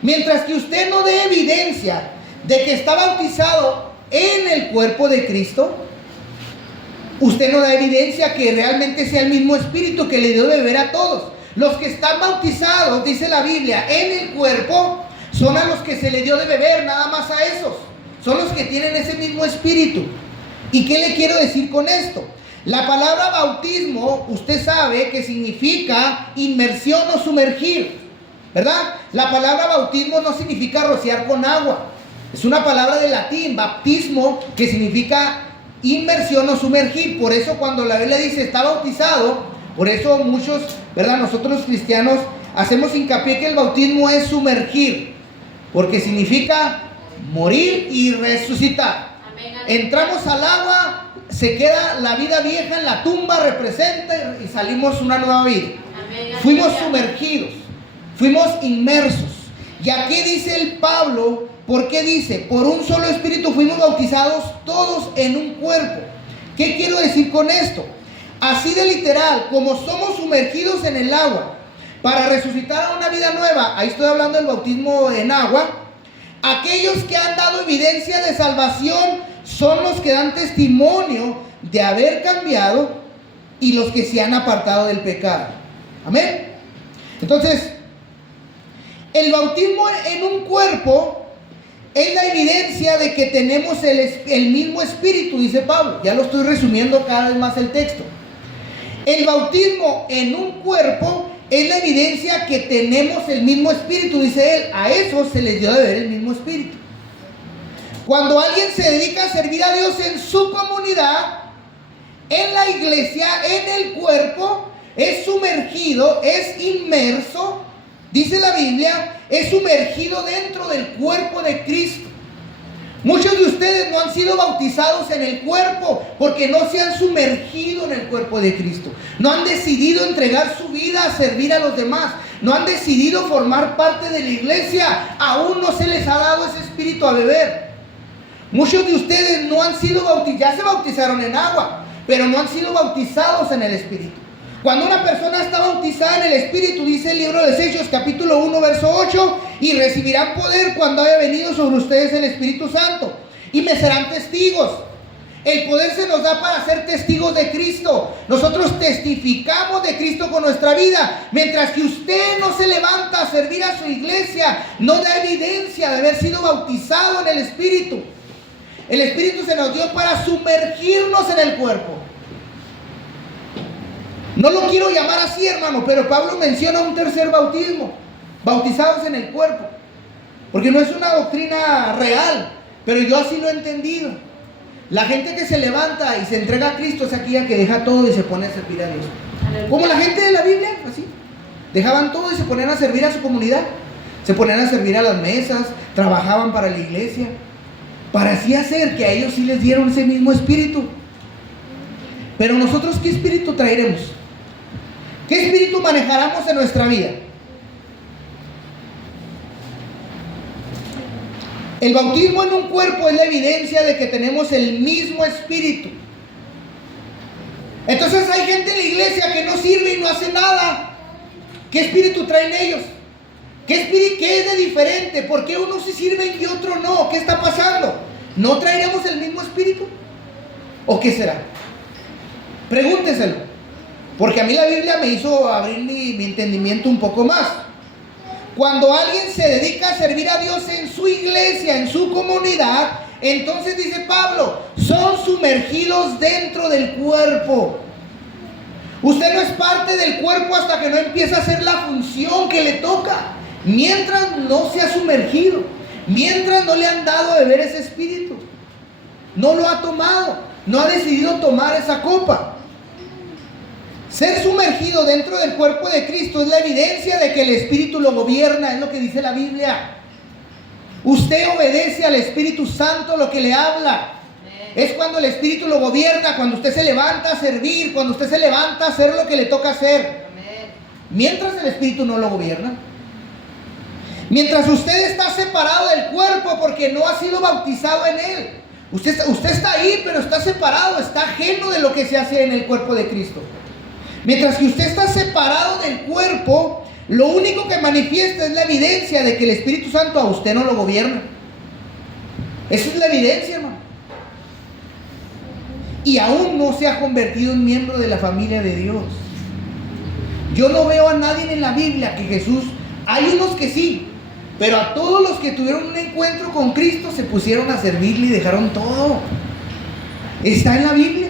Mientras que usted no dé evidencia de que está bautizado en el cuerpo de Cristo, usted no da evidencia que realmente sea el mismo Espíritu que le dio de beber a todos. Los que están bautizados, dice la Biblia, en el cuerpo, son a los que se le dio de beber, nada más a esos. Son los que tienen ese mismo espíritu. ¿Y qué le quiero decir con esto? La palabra bautismo, usted sabe que significa inmersión o sumergir, ¿verdad? La palabra bautismo no significa rociar con agua. Es una palabra de latín, baptismo, que significa inmersión o sumergir. Por eso cuando la Biblia dice está bautizado, por eso muchos, ¿verdad? Nosotros los cristianos hacemos hincapié que el bautismo es sumergir, porque significa morir y resucitar. Amén. Entramos al agua, se queda la vida vieja en la tumba, representa, y salimos una nueva vida. Amén. Fuimos sumergidos, fuimos inmersos. Y aquí dice el Pablo, ¿por qué dice? Por un solo espíritu fuimos bautizados todos en un cuerpo. ¿Qué quiero decir con esto? Así de literal, como somos sumergidos en el agua para resucitar a una vida nueva, ahí estoy hablando del bautismo en agua, aquellos que han dado evidencia de salvación son los que dan testimonio de haber cambiado y los que se han apartado del pecado. Amén. Entonces, el bautismo en un cuerpo es la evidencia de que tenemos el mismo espíritu, dice Pablo. Ya lo estoy resumiendo cada vez más el texto. El bautismo en un cuerpo es la evidencia que tenemos el mismo espíritu, dice él. A eso se les dio de beber el mismo espíritu. Cuando alguien se dedica a servir a Dios en su comunidad, en la iglesia, en el cuerpo, es sumergido, es inmerso, dice la Biblia, es sumergido dentro del cuerpo de Cristo. Muchos de ustedes no han sido bautizados en el cuerpo porque no se han sumergido en el cuerpo de Cristo. No han decidido entregar su vida a servir a los demás. No han decidido formar parte de la iglesia. Aún no se les ha dado ese espíritu a beber. Muchos de ustedes no han sido bautizados, ya se bautizaron en agua, pero no han sido bautizados en el espíritu. Cuando una persona está bautizada en el Espíritu, dice el libro de Hechos capítulo 1 verso 8, y recibirán poder cuando haya venido sobre ustedes el Espíritu Santo, y me serán testigos. El poder se nos da para ser testigos de Cristo. Nosotros testificamos de Cristo con nuestra vida. Mientras que usted no se levanta a servir a su iglesia, no da evidencia de haber sido bautizado en el Espíritu. El Espíritu se nos dio para sumergirnos en el cuerpo. No lo quiero llamar así, hermano, pero Pablo menciona un tercer bautismo, bautizados en el cuerpo, porque no es una doctrina real, pero yo así lo he entendido. La gente que se levanta y se entrega a Cristo es aquella que deja todo y se pone a servir a Dios. Como la gente de la Biblia, así. Dejaban todo y se ponían a servir a su comunidad. Se ponían a servir a las mesas, trabajaban para la iglesia. Parecía ser que a ellos sí les dieron ese mismo espíritu. Pero nosotros, ¿qué espíritu traeremos? ¿Qué espíritu manejaremos en nuestra vida? El bautismo en un cuerpo es la evidencia de que tenemos el mismo espíritu. Entonces hay gente en la iglesia que no sirve y no hace nada. ¿Qué espíritu traen ellos? ¿Qué es de diferente? ¿Por qué unos sí sirven y otros no? ¿Qué está pasando? ¿No traeremos el mismo espíritu? ¿O qué será? Pregúnteselo. Porque a mí la Biblia me hizo abrir mi entendimiento un poco más. Cuando alguien se dedica a servir a Dios en su iglesia, en su comunidad, entonces dice Pablo, son sumergidos dentro del cuerpo. Usted no es parte del cuerpo hasta que no empieza a hacer la función que le toca. Mientras no se ha sumergido, mientras no le han dado a beber ese espíritu, no lo ha tomado, no ha decidido tomar esa copa. Ser sumergido dentro del cuerpo de Cristo es la evidencia de que el Espíritu lo gobierna, es lo que dice la Biblia. Usted obedece al Espíritu Santo lo que le habla. Es cuando el Espíritu lo gobierna, cuando usted se levanta a servir, cuando usted se levanta a hacer lo que le toca hacer. Mientras el Espíritu no lo gobierna. Mientras usted está separado del cuerpo porque no ha sido bautizado en él. Usted está ahí, pero está separado, está ajeno de lo que se hace en el cuerpo de Cristo. Mientras que usted está separado del cuerpo, lo único que manifiesta es la evidencia de que el Espíritu Santo a usted no lo gobierna. Esa es la evidencia, hermano. Y aún no se ha convertido en miembro de la familia de Dios. Yo no veo a nadie en la Biblia que Jesús, hay unos que sí, pero a todos los que tuvieron un encuentro con Cristo se pusieron a servirle y dejaron todo. Está en la Biblia.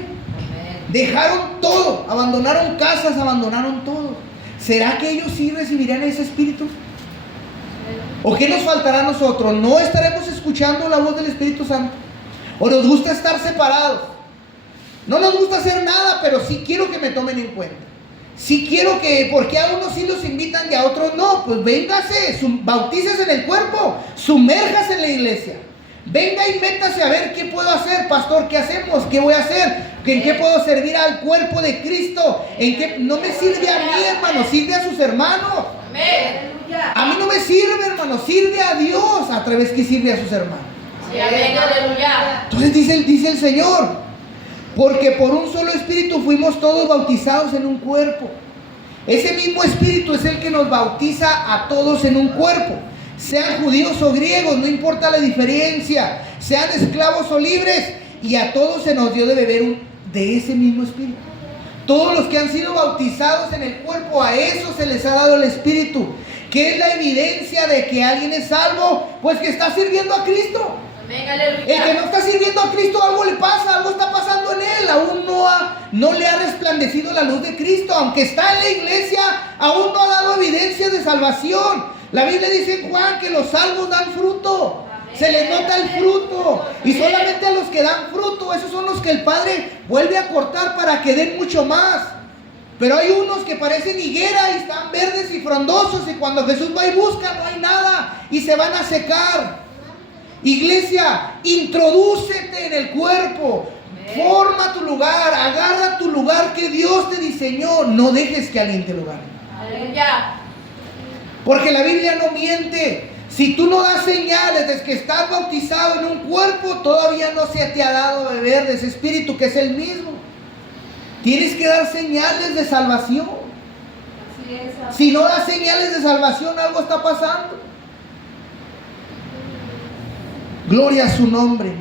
Dejaron todo, abandonaron casas, abandonaron todo. ¿Será que ellos sí recibirán ese espíritu? ¿O qué nos faltará a nosotros? ¿No estaremos escuchando la voz del Espíritu Santo? ¿O nos gusta estar separados? No nos gusta hacer nada, pero sí quiero que me tomen en cuenta. Sí quiero que, porque a unos sí los invitan y a otros no. Pues véngase, bautícese en el cuerpo, sumérjase en la iglesia. Venga y métase a ver qué puedo hacer, pastor, ¿qué hacemos? ¿Qué voy a hacer? ¿En qué puedo servir al cuerpo de Cristo? ¿En qué? No me sirve a mí, hermano, sirve a sus hermanos. A mí no me sirve, hermano, sirve a Dios a través que sirve a sus hermanos. Entonces dice el Señor, porque por un solo espíritu fuimos todos bautizados en un cuerpo. Ese mismo espíritu es el que nos bautiza a todos en un cuerpo. Sean judíos o griegos, no importa la diferencia. Sean esclavos o libres. Y a todos se nos dio de beber de ese mismo espíritu. Todos los que han sido bautizados en el cuerpo, a eso se les ha dado el espíritu. ¿Qué es la evidencia de que alguien es salvo? Pues que está sirviendo a Cristo. El que no está sirviendo a Cristo, algo le pasa, algo está pasando en él. Aún no le ha resplandecido la luz de Cristo. Aunque está en la iglesia, aún no ha dado evidencia de salvación. La Biblia dice en Juan que los salvos dan fruto. Se les nota el fruto. Y solamente a los que dan fruto, esos son los que el Padre vuelve a cortar para que den mucho más. Pero hay unos que parecen higuera y están verdes y frondosos, y cuando Jesús va y busca no hay nada y se van a secar. Iglesia, introdúcete en el cuerpo. Forma tu lugar, agarra tu lugar que Dios te diseñó. No dejes que alguien te lo gane. Aleluya. Porque la Biblia no miente. Si tú no das señales de que estás bautizado en un cuerpo, todavía no se te ha dado a beber de ese espíritu que es el mismo. Tienes que dar señales de salvación. Si no das señales de salvación, algo está pasando. Gloria a su nombre.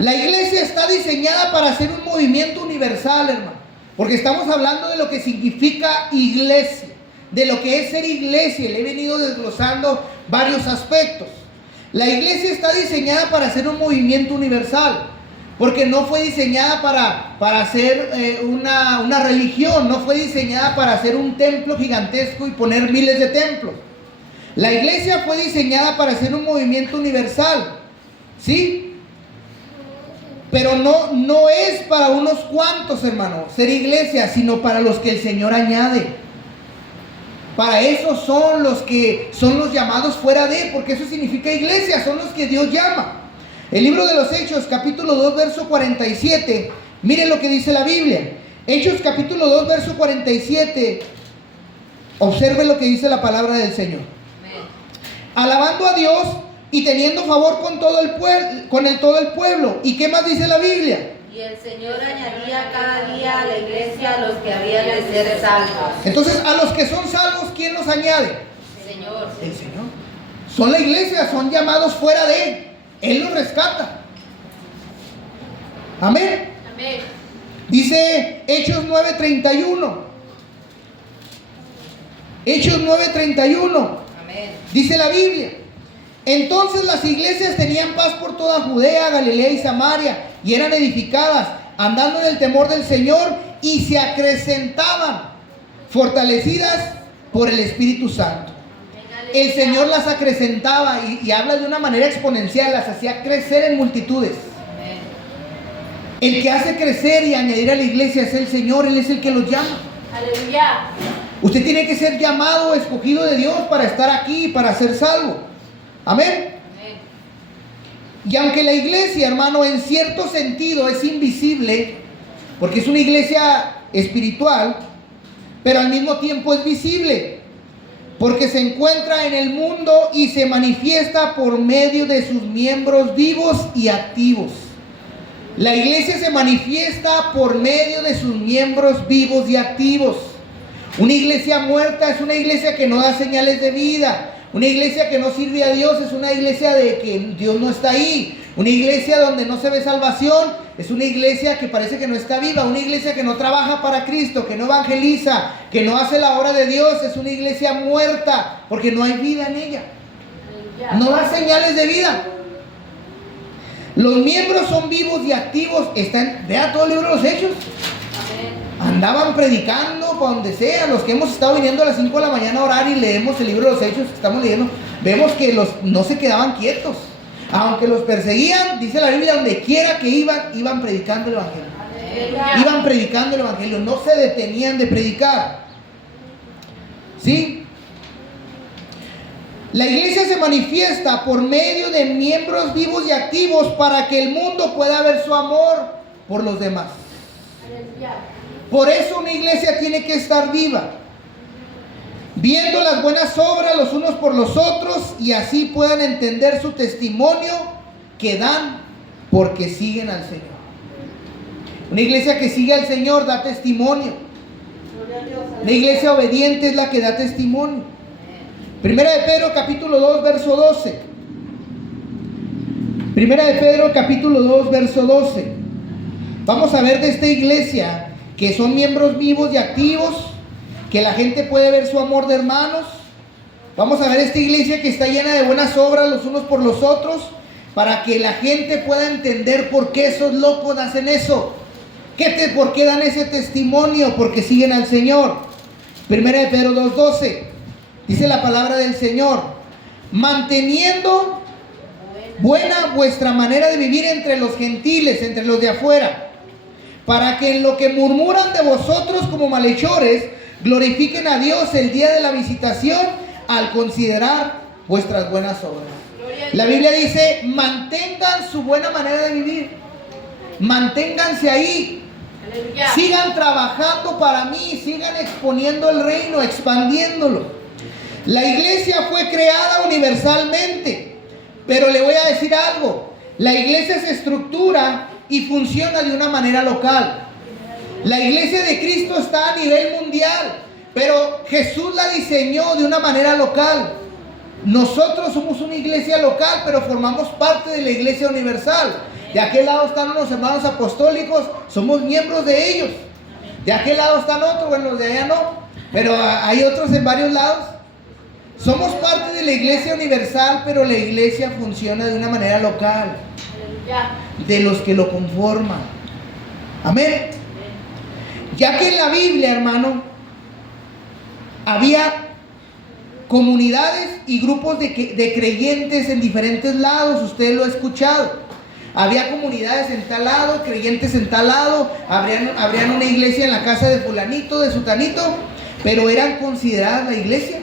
La iglesia está diseñada para ser un movimiento universal, hermano. Porque estamos hablando de lo que significa iglesia, de lo que es ser iglesia. Le he venido desglosando varios aspectos. La iglesia está diseñada para ser un movimiento universal. Porque no fue diseñada para hacer una religión, no fue diseñada para hacer un templo gigantesco y poner miles de templos. La iglesia fue diseñada para ser un movimiento universal, ¿sí? Pero no es para unos cuantos, hermano, ser iglesia, sino para los que el Señor añade. Para eso son los que son los llamados fuera de, porque eso significa iglesia, son los que Dios llama. El libro de los Hechos, capítulo 2, verso 47, miren lo que dice la Biblia. Hechos, capítulo 2, verso 47, observen lo que dice la palabra del Señor. Alabando a Dios y teniendo favor con todo el pueblo. ¿Y qué más dice la Biblia? Y el Señor añadía cada día a la iglesia a los que habían de ser salvos. Entonces, a los que son salvos, ¿quién los añade? El Señor. El Señor. Son la iglesia, son llamados fuera de Él. Él los rescata. Amén. Amén. Dice Hechos 9:31. Hechos 9:31. Amén. Dice la Biblia. Entonces las iglesias tenían paz por toda Judea, Galilea y Samaria, y eran edificadas, andando en el temor del Señor, y se acrecentaban, fortalecidas por el Espíritu Santo. El Señor las acrecentaba y habla de una manera exponencial, las hacía crecer en multitudes. Amén. El que hace crecer y añadir a la iglesia es el Señor, Él es el que los llama. Aleluya. Usted tiene que ser llamado, escogido de Dios para estar aquí, para ser salvo. Amén. Amén. Y aunque la iglesia, hermano, en cierto sentido es invisible, porque es una iglesia espiritual, pero al mismo tiempo es visible, porque se encuentra en el mundo y se manifiesta por medio de sus miembros vivos y activos. La iglesia se manifiesta por medio de sus miembros vivos y activos. Una iglesia muerta es una iglesia que no da señales de vida. Una iglesia que no sirve a Dios es una iglesia de que Dios no está ahí. Una iglesia donde no se ve salvación es una iglesia que parece que no está viva. Una iglesia que no trabaja para Cristo, que no evangeliza, que no hace la obra de Dios, es una iglesia muerta porque no hay vida en ella. No da señales de vida. Los miembros son vivos y activos. Vea todo el libro de los Hechos. Andaban predicando para donde sea. Los que hemos estado viniendo a las 5 de la mañana a orar y leemos el libro de los Hechos que estamos leyendo, vemos que no se quedaban quietos. Aunque los perseguían, dice la Biblia, donde quiera que iban predicando el evangelio. Iban predicando el evangelio, no se detenían de predicar. ¿Sí? La iglesia se manifiesta por medio de miembros vivos y activos para que el mundo pueda ver su amor por los demás. Por eso una iglesia tiene que estar viva, viendo las buenas obras los unos por los otros, y así puedan entender su testimonio que dan porque siguen al Señor. Una iglesia que sigue al Señor da testimonio. Una iglesia obediente es la que da testimonio. Primera de Pedro capítulo 2 verso 12. Primera de Pedro capítulo 2 verso 12. Vamos a ver de esta iglesia que son miembros vivos y activos, que la gente puede ver su amor de hermanos. Vamos a ver esta iglesia que está llena de buenas obras los unos por los otros, para que la gente pueda entender por qué esos locos hacen eso. ¿Por qué dan ese testimonio? Porque siguen al Señor. Primera de Pedro 2:12. Dice la palabra del Señor: manteniendo buena vuestra manera de vivir entre los gentiles, entre los de afuera, para que en lo que murmuran de vosotros como malhechores, glorifiquen a Dios el día de la visitación al considerar vuestras buenas obras. La Biblia dice: mantengan su buena manera de vivir, manténganse ahí, sigan trabajando para mí, sigan exponiendo el reino, expandiéndolo. La iglesia fue creada universalmente, pero le voy a decir algo: la iglesia se estructura y funciona de una manera local. La iglesia de Cristo está a nivel mundial, pero Jesús la diseñó de una manera local. Nosotros somos una iglesia local, pero formamos parte de la iglesia universal. De aquel lado están los hermanos apostólicos, somos miembros de ellos. De aquel lado están otros, bueno, los de allá no, pero hay otros en varios lados. Somos parte de la iglesia universal, pero la iglesia funciona de una manera local. de los que lo conforman. Amén. Ya que en la Biblia, hermano, había comunidades y grupos de creyentes en diferentes lados. Usted lo ha escuchado. Había comunidades en tal lado, creyentes en tal lado. Habrían una iglesia en la casa de fulanito, de sutanito, pero eran consideradas la iglesia.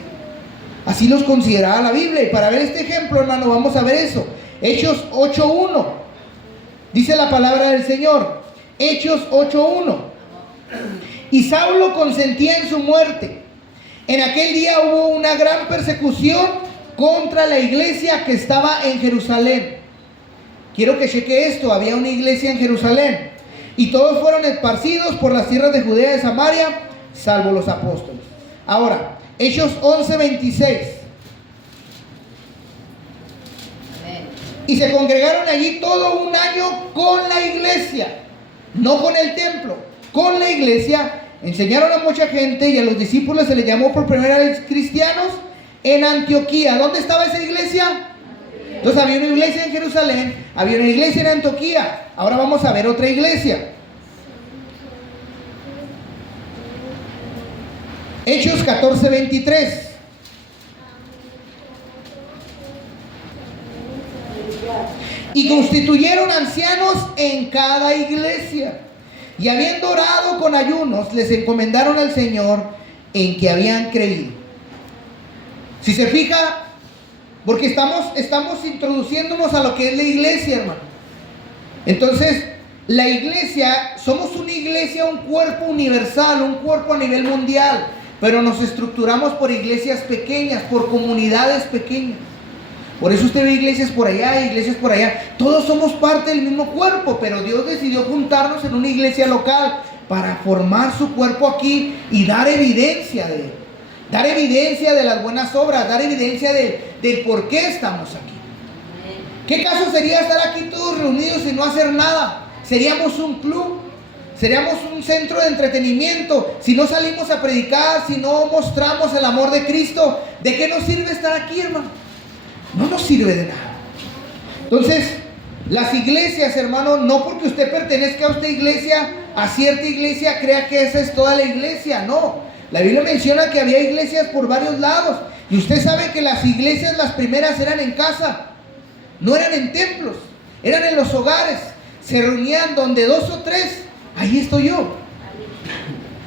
Así los consideraba la Biblia. Y para ver este ejemplo, hermano, vamos a ver eso. Hechos 8:1. Dice la palabra del Señor. Hechos 8:1. Y Saulo consentía en su muerte. En aquel día hubo una gran persecución contra la iglesia que estaba en Jerusalén. Quiero que cheque esto. Había una iglesia en Jerusalén. Y todos fueron esparcidos por las tierras de Judea y de Samaria, salvo los apóstoles. Ahora, Hechos 11:26. Y se congregaron allí todo un año con la iglesia. No con el templo, con la iglesia. Enseñaron a mucha gente y a los discípulos se les llamó por primera vez cristianos en Antioquía. ¿Dónde estaba esa iglesia? Entonces había una iglesia en Jerusalén, había una iglesia en Antioquía. Ahora vamos a ver otra iglesia. Hechos 14:23. Y constituyeron ancianos en cada iglesia. Y habiendo orado con ayunos, les encomendaron al Señor en que habían creído. Si se fija, porque estamos introduciéndonos a lo que es la iglesia, hermano. Entonces, la iglesia, somos una iglesia, un cuerpo universal, un cuerpo a nivel mundial, pero nos estructuramos por iglesias pequeñas, por comunidades pequeñas. Por eso usted ve iglesias por allá, iglesias por allá. Todos somos parte del mismo cuerpo, pero Dios decidió juntarnos en una iglesia local para formar su cuerpo aquí y dar evidencia de él. Dar evidencia de las buenas obras, dar evidencia del por qué estamos aquí. ¿Qué caso sería estar aquí todos reunidos y no hacer nada? Seríamos un club, seríamos un centro de entretenimiento. Si no salimos a predicar, si no mostramos el amor de Cristo, ¿de qué nos sirve estar aquí, hermano? No nos sirve de nada. Entonces, las iglesias, hermano, no porque usted pertenezca a esta iglesia, a cierta iglesia, crea que esa es toda la iglesia. No, la Biblia menciona que había iglesias por varios lados. Y usted sabe que las iglesias, las primeras, eran en casa. No eran en templos, eran en los hogares. Se reunían donde 2 o 3, ahí estoy yo.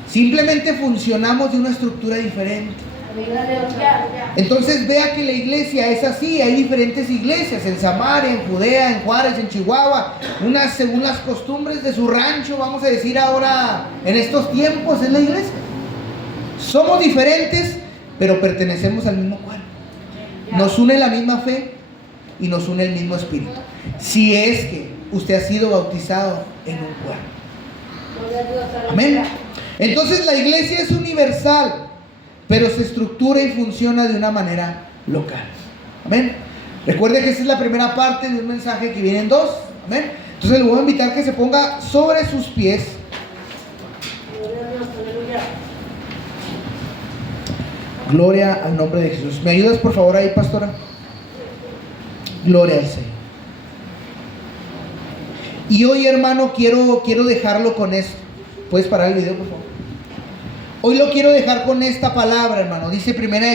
Simplemente funcionamos de una estructura diferente. Entonces vea que la iglesia es así. Hay diferentes iglesias en Samaria, en Judea, en Juárez, en Chihuahua. Unas según las costumbres de su rancho, vamos a decir ahora, en estos tiempos es la iglesia. Somos diferentes, pero pertenecemos al mismo cuerpo. Nos une la misma fe y nos une el mismo espíritu. Si es que usted ha sido bautizado en un cuerpo. Amén. Entonces la iglesia es universal, pero se estructura y funciona de una manera local. Amén. Recuerde que esa es la primera parte de un mensaje que viene en 2. Amén. Entonces le voy a invitar que se ponga sobre sus pies. Gloria al nombre de Jesús. ¿Me ayudas por favor ahí, pastora? Gloria al Señor. Y hoy, hermano, quiero dejarlo con esto. ¿Puedes parar el video, por favor? Hoy lo quiero dejar con esta palabra, hermano. Dice 1